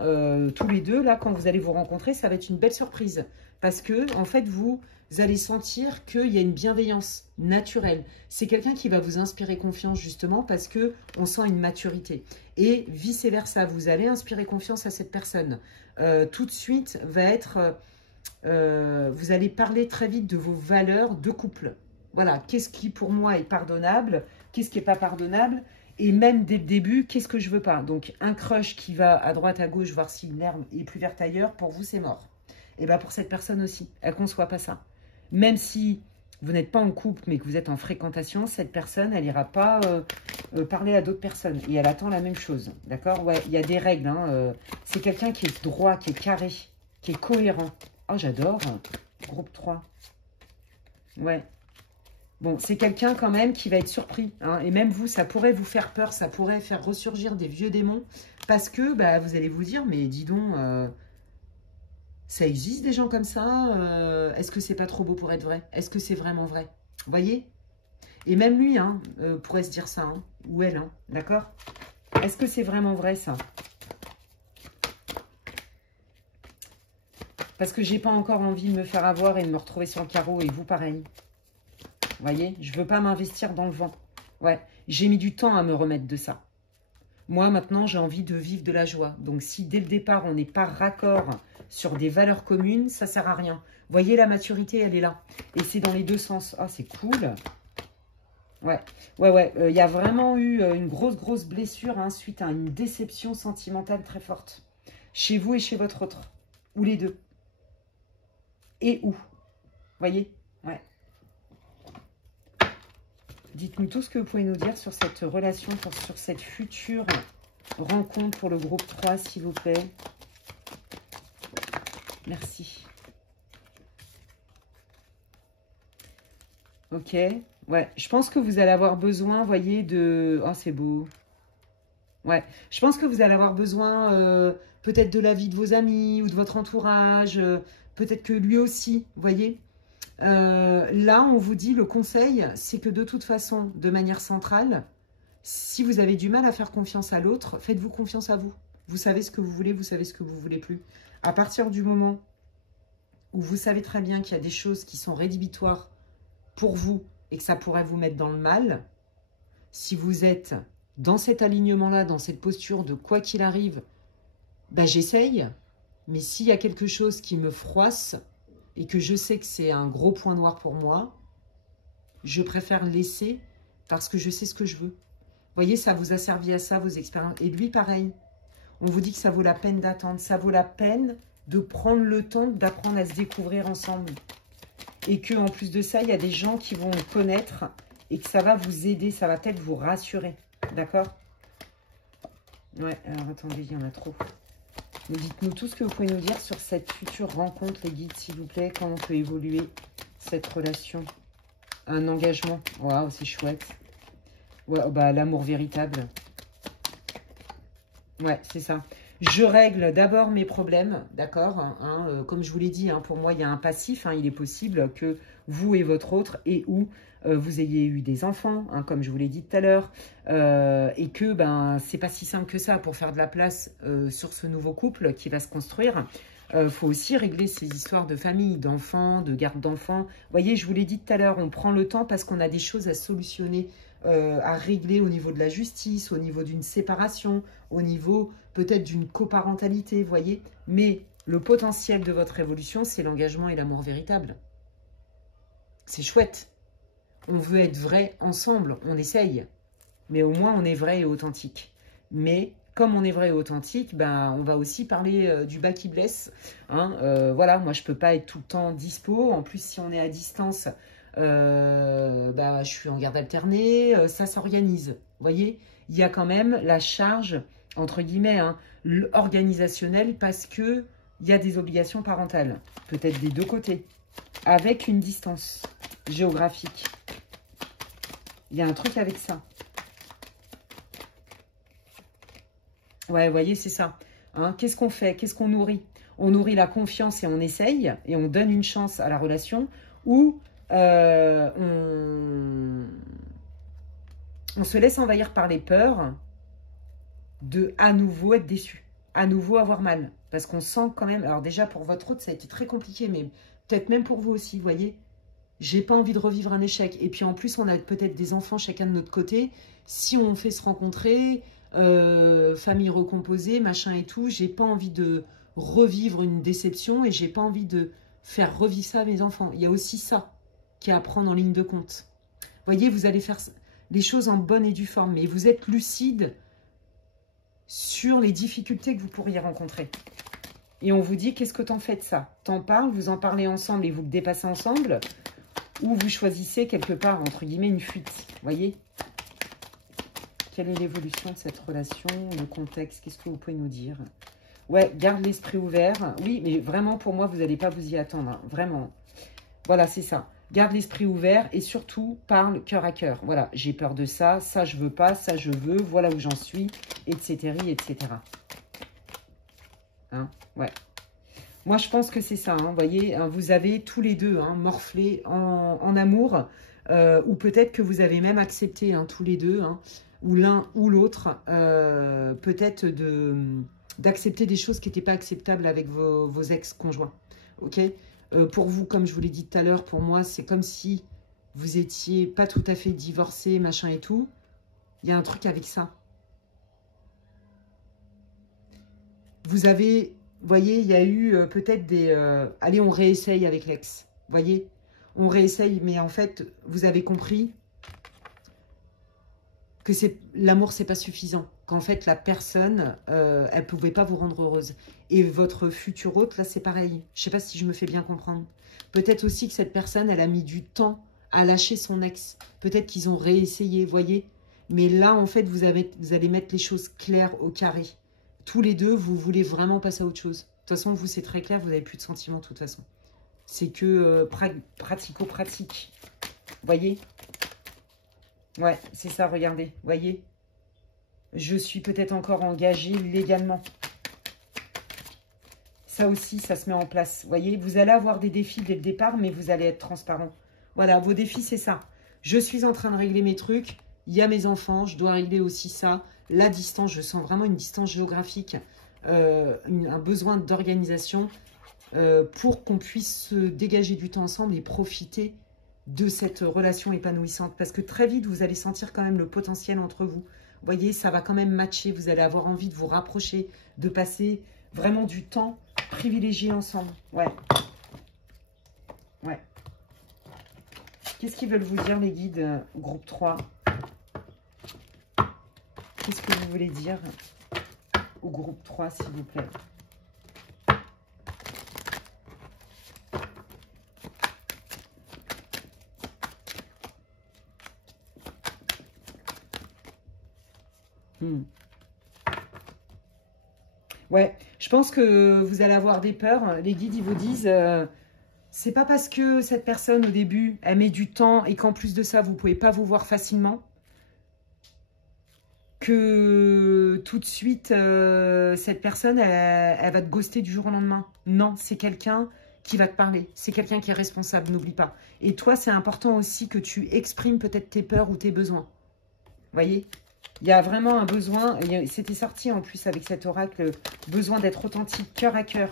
tous les deux, là, quand vous allez vous rencontrer, ça va être une belle surprise. Parce que, en fait, vous allez sentir qu'il y a une bienveillance naturelle. C'est quelqu'un qui va vous inspirer confiance, justement, parce qu'on sent une maturité. Et vice-versa, vous allez inspirer confiance à cette personne. Tout de suite, va être... vous allez parler très vite de vos valeurs de couple. Voilà, qu'est-ce qui, pour moi, est pardonnable? Qu'est-ce qui n'est pas pardonnable? Et même dès le début, qu'est-ce que je veux pas? Donc, un crush qui va à droite, à gauche, voir si l'herbe est plus verte ailleurs, pour vous, c'est mort. Et bien, pour cette personne aussi, elle ne conçoit pas ça. Même si vous n'êtes pas en couple, mais que vous êtes en fréquentation, cette personne, elle n'ira pas parler à d'autres personnes. Et elle attend la même chose. D'accord? Ouais, il y a des règles. Hein, c'est quelqu'un qui est droit, qui est carré, qui est cohérent. Oh, j'adore. Groupe 3. Ouais. Bon, c'est quelqu'un quand même qui va être surpris. Hein, et même vous, ça pourrait vous faire peur, ça pourrait faire ressurgir des vieux démons. Parce que bah, vous allez vous dire, mais dis donc, ça existe des gens comme ça? Est-ce que c'est pas trop beau pour être vrai? Est-ce que c'est vraiment vrai? Vous voyez? Et même lui hein, pourrait se dire ça, hein, ou elle, hein, d'accord? Est-ce que c'est vraiment vrai ça? Parce que j'ai pas encore envie de me faire avoir et de me retrouver sur le carreau, et vous pareil. Vous voyez, je ne veux pas m'investir dans le vent. Ouais, j'ai mis du temps à me remettre de ça. Moi, maintenant, j'ai envie de vivre de la joie. Donc, si dès le départ, on n'est pas raccord sur des valeurs communes, ça ne sert à rien. Vous voyez, la maturité, elle est là. Et c'est dans les deux sens. Ah, c'est cool. Ouais, ouais. Il y a vraiment eu une grosse blessure hein, suite à une déception sentimentale très forte. Chez vous et chez votre autre. Ou les deux. Et où. Voyez? Ouais. Dites-nous tout ce que vous pouvez nous dire sur cette relation, sur cette future rencontre pour le groupe 3, s'il vous plaît. Merci. Ok. Ouais, je pense que vous allez avoir besoin, vous voyez, de... Oh, c'est beau. Ouais, je pense que vous allez avoir besoin peut-être de l'avis de vos amis ou de votre entourage. Peut-être que lui aussi, vous voyez. Là, on vous dit, le conseil, c'est que de toute façon, de manière centrale, si vous avez du mal à faire confiance à l'autre, faites-vous confiance à vous. Vous savez ce que vous voulez, vous savez ce que vous voulez plus. À partir du moment où vous savez très bien qu'il y a des choses qui sont rédhibitoires pour vous et que ça pourrait vous mettre dans le mal, si vous êtes dans cet alignement-là, dans cette posture de quoi qu'il arrive, ben j'essaye, mais s'il y a quelque chose qui me froisse et que je sais que c'est un gros point noir pour moi, je préfère laisser parce que je sais ce que je veux. Vous voyez, ça vous a servi à ça, vos expériences. Et lui, pareil. On vous dit que ça vaut la peine d'attendre. Ça vaut la peine de prendre le temps d'apprendre à se découvrir ensemble. Et qu'en plus de ça, il y a des gens qui vont le connaître et que ça va vous aider, ça va peut-être vous rassurer. D'accord? Ouais, alors attendez, il y en a trop. Dites-nous tout ce que vous pouvez nous dire sur cette future rencontre, les guides, s'il vous plaît. Comment peut évoluer cette relation? Un engagement. Waouh, c'est chouette. Ouais, bah, l'amour véritable. Ouais, c'est ça. Je règle d'abord mes problèmes, d'accord hein, comme je vous l'ai dit, hein, pour moi, il y a un passif. Hein, il est possible que vous et votre autre, et ou vous ayez eu des enfants, hein, comme je vous l'ai dit tout à l'heure, et que ben c'est pas si simple que ça pour faire de la place sur ce nouveau couple qui va se construire. Faut aussi régler ces histoires de famille, d'enfants, de garde d'enfants. Vous voyez, je vous l'ai dit tout à l'heure, on prend le temps parce qu'on a des choses à solutionner, à régler au niveau de la justice, au niveau d'une séparation, au niveau peut-être d'une coparentalité, vous voyez. Mais le potentiel de votre évolution, c'est l'engagement et l'amour véritable. C'est chouette. On veut être vrai ensemble, on essaye. Mais au moins, on est vrai et authentique. Mais comme on est vrai et authentique, ben, on va aussi parler du bas qui blesse. Hein, voilà, moi, je ne peux pas être tout le temps dispo. En plus, si on est à distance, bah, je suis en garde alternée. Ça s'organise. Vous voyez, il y a quand même la charge, entre guillemets, hein, organisationnelle parce qu'il y a des obligations parentales. Peut-être des deux côtés. Avec une distance géographique. Il y a un truc avec ça. Ouais, vous voyez, c'est ça. Hein, qu'est-ce qu'on fait? Qu'est-ce qu'on nourrit? On nourrit la confiance et on essaye, et on donne une chance à la relation, ou on se laisse envahir par les peurs de à nouveau être déçu, à nouveau avoir mal. Parce qu'on sent quand même... Alors déjà, pour votre autre, ça a été très compliqué, mais peut-être même pour vous aussi, vous voyez. J'ai pas envie de revivre un échec. Et puis en plus, on a peut-être des enfants chacun de notre côté. Si on fait se rencontrer... famille recomposée, machin et tout, j'ai pas envie de revivre une déception et j'ai pas envie de faire revivre ça à mes enfants. Il y a aussi ça qui est à prendre en ligne de compte. Vous voyez, vous allez faire les choses en bonne et due forme, mais vous êtes lucide sur les difficultés que vous pourriez rencontrer. Et on vous dit, qu'est-ce que t'en fais de ça? T'en parles, vous en parlez ensemble et vous le dépassez ensemble, ou vous choisissez quelque part, entre guillemets, une fuite. Vous voyez? Quelle est l'évolution de cette relation, le contexte? Qu'est-ce que vous pouvez nous dire? Ouais, garde l'esprit ouvert. Oui, mais vraiment, pour moi, vous n'allez pas vous y attendre. Hein. Vraiment. Voilà, c'est ça. Garde l'esprit ouvert et surtout, parle cœur à cœur. Voilà, j'ai peur de ça, ça je veux pas, ça je veux, voilà où j'en suis, etc., etc. Hein? Ouais. Moi, je pense que c'est ça. Hein. Vous voyez, hein, vous avez tous les deux hein, morflé en amour, ou peut-être que vous avez même accepté hein, tous les deux, hein, ou l'un ou l'autre, peut-être d'accepter des choses qui n'étaient pas acceptables avec vos ex-conjoints. Ok, pour vous, comme je vous l'ai dit tout à l'heure, pour moi, c'est comme si vous étiez pas tout à fait divorcé, machin et tout. Il y a un truc avec ça. vous avez, vous voyez, il y a eu peut-être des... allez, on réessaye avec l'ex. Vous voyez, on réessaye, mais en fait, vous avez compris que l'amour, c'est pas suffisant. Qu'en fait, la personne, elle pouvait pas vous rendre heureuse. Et votre futur hôte, là, c'est pareil. Je sais pas si je me fais bien comprendre. Peut-être aussi que cette personne, elle a mis du temps à lâcher son ex. Peut-être qu'ils ont réessayé, vous voyez. Mais là, en fait, vous allez mettre les choses claires au carré. Tous les deux, vous voulez vraiment passer à autre chose. De toute façon, vous, c'est très clair, vous n'avez plus de sentiments, de toute façon. C'est que pratico-pratique. Vous voyez? Ouais, c'est ça, regardez. Vous voyez? Je suis peut-être encore engagée légalement. Ça aussi, ça se met en place. Vous voyez? Vous allez avoir des défis dès le départ, mais vous allez être transparent. Voilà, vos défis, c'est ça. Je suis en train de régler mes trucs. Il y a mes enfants, je dois régler aussi ça. La distance, je sens vraiment une distance géographique, un besoin d'organisation pour qu'on puisse se dégager du temps ensemble et profiter de cette relation épanouissante. Parce que très vite, vous allez sentir quand même le potentiel entre vous. Vous voyez, ça va quand même matcher. Vous allez avoir envie de vous rapprocher, de passer vraiment du temps privilégié ensemble. Ouais. Ouais. Qu'est-ce qu'ils veulent vous dire, les guides groupe 3? Qu'est-ce que vous voulez dire au groupe 3, s'il vous plaît? Ouais, je pense que vous allez avoir des peurs. Les guides, ils vous disent, c'est pas parce que cette personne, au début, elle met du temps et qu'en plus de ça, vous pouvez pas vous voir facilement, que tout de suite, cette personne, elle va te ghoster du jour au lendemain. Non, c'est quelqu'un qui va te parler. C'est quelqu'un qui est responsable, n'oublie pas. Et toi, c'est important aussi que tu exprimes peut-être tes peurs ou tes besoins. Vous voyez? Il y a vraiment un besoin, c'était sorti en plus avec cet oracle, besoin d'être authentique, cœur à cœur.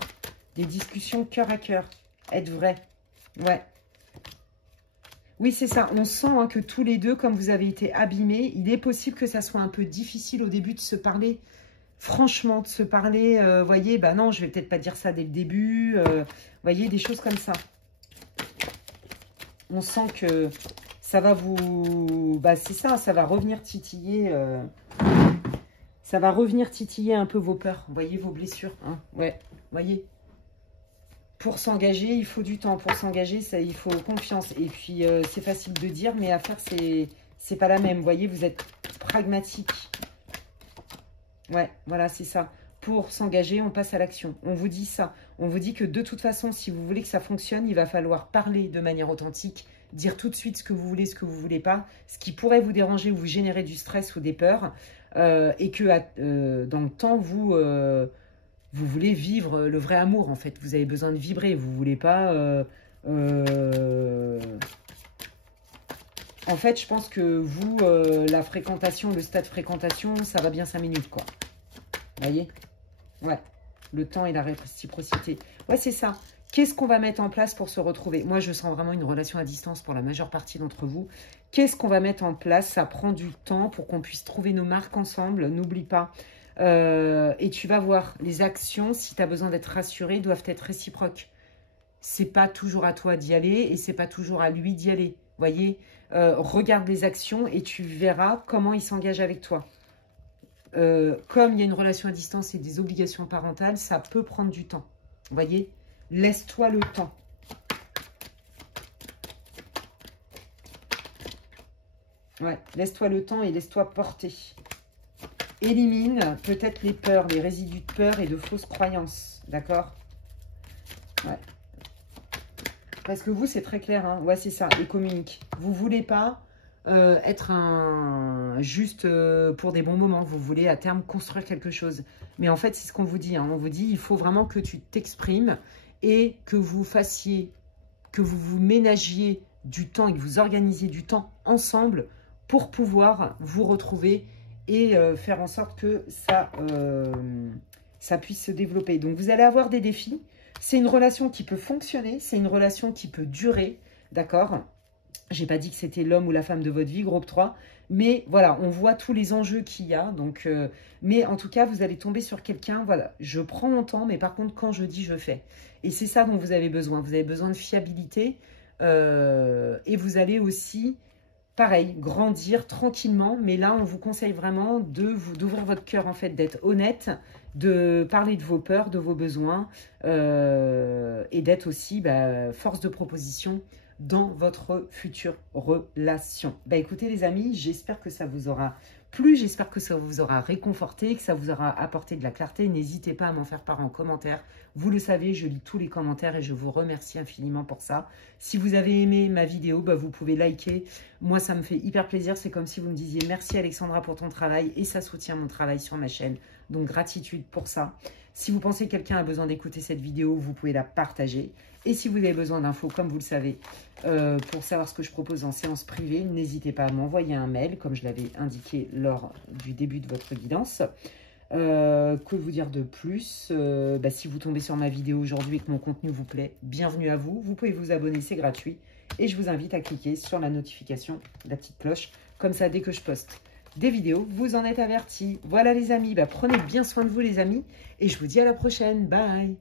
Des discussions cœur à cœur. Être vrai. Ouais. Oui, c'est ça. On sent que tous les deux, comme vous avez été abîmés, il est possible que ça soit un peu difficile au début de se parler. Franchement, de se parler, voyez, bah non, je vais peut-être pas dire ça dès le début. Voyez, des choses comme ça. On sent que ça va vous... Bah c'est ça, ça va revenir titiller... Ça va revenir titiller un peu vos peurs. Voyez, vos blessures. Hein, ouais, voyez. Pour s'engager, il faut du temps. Pour s'engager, il faut confiance. Et puis, c'est facile de dire, mais à faire, c'est pas la même. Vous voyez, vous êtes pragmatique. Ouais, voilà, c'est ça. Pour s'engager, on passe à l'action. On vous dit ça. On vous dit que de toute façon, si vous voulez que ça fonctionne, il va falloir parler de manière authentique, dire tout de suite ce que vous voulez, ce que vous voulez pas, ce qui pourrait vous déranger ou vous générer du stress ou des peurs, et que dans le temps, vous voulez vivre le vrai amour, en fait. Vous avez besoin de vibrer. Vous voulez pas... En fait, je pense que vous, la fréquentation, le stade fréquentation, ça va bien 5 minutes, quoi. Vous voyez? Ouais. Le temps et la réciprocité. Ouais, c'est ça. Qu'est-ce qu'on va mettre en place pour se retrouver? Moi, je sens vraiment une relation à distance pour la majeure partie d'entre vous. Qu'est-ce qu'on va mettre en place? Ça prend du temps pour qu'on puisse trouver nos marques ensemble. N'oublie pas. Et tu vas voir, les actions, si tu as besoin d'être rassuré, doivent être réciproques. C'est pas toujours à toi d'y aller et c'est pas toujours à lui d'y aller. Voyez, regarde les actions et tu verras comment il s'engage avec toi. Comme il y a une relation à distance et des obligations parentales, ça peut prendre du temps. Voyez, laisse-toi le temps. Ouais, laisse-toi le temps et laisse-toi porter. Élimine peut-être les peurs, les résidus de peur et de fausses croyances. D'accord? Ouais. Parce que vous, c'est très clair. Hein, ouais, c'est ça. Et communique. Vous ne voulez pas être juste pour des bons moments. Vous voulez à terme construire quelque chose. Mais en fait, c'est ce qu'on vous dit. Hein. On vous dit, il faut vraiment que tu t'exprimes et que vous fassiez, que vous vous ménagiez du temps et que vous organisiez du temps ensemble pour pouvoir vous retrouver et faire en sorte que ça puisse se développer. Donc, vous allez avoir des défis. C'est une relation qui peut fonctionner, c'est une relation qui peut durer, d'accord? J'ai pas dit que c'était l'homme ou la femme de votre vie, groupe 3. Mais voilà, on voit tous les enjeux qu'il y a. Donc, mais en tout cas, vous allez tomber sur quelqu'un. Voilà, je prends mon temps, mais par contre, quand je dis, je fais. Et c'est ça dont vous avez besoin. Vous avez besoin de fiabilité. Et vous allez aussi, pareil, grandir tranquillement. Mais là, on vous conseille vraiment d'ouvrir votre cœur, en fait, d'être honnête, de parler de vos peurs, de vos besoins. Et d'être aussi force de proposition dans votre future relation. Bah écoutez les amis, j'espère que ça vous aura plu, j'espère que ça vous aura réconforté, que ça vous aura apporté de la clarté. N'hésitez pas à m'en faire part en commentaire. Vous le savez, je lis tous les commentaires et je vous remercie infiniment pour ça. Si vous avez aimé ma vidéo, bah vous pouvez liker. Moi, ça me fait hyper plaisir. C'est comme si vous me disiez merci Alexandra pour ton travail et ça soutient mon travail sur ma chaîne. Donc, gratitude pour ça. Si vous pensez que quelqu'un a besoin d'écouter cette vidéo, vous pouvez la partager. Et si vous avez besoin d'infos, comme vous le savez, pour savoir ce que je propose en séance privée, n'hésitez pas à m'envoyer un mail, comme je l'avais indiqué lors du début de votre guidance. Que vous dire de plus? Si vous tombez sur ma vidéo aujourd'hui et que mon contenu vous plaît, bienvenue à vous. Vous pouvez vous abonner, c'est gratuit. Et je vous invite à cliquer sur la notification, la petite cloche. Comme ça, dès que je poste des vidéos, vous en êtes avertis. Voilà les amis, prenez bien soin de vous les amis. Et je vous dis à la prochaine. Bye!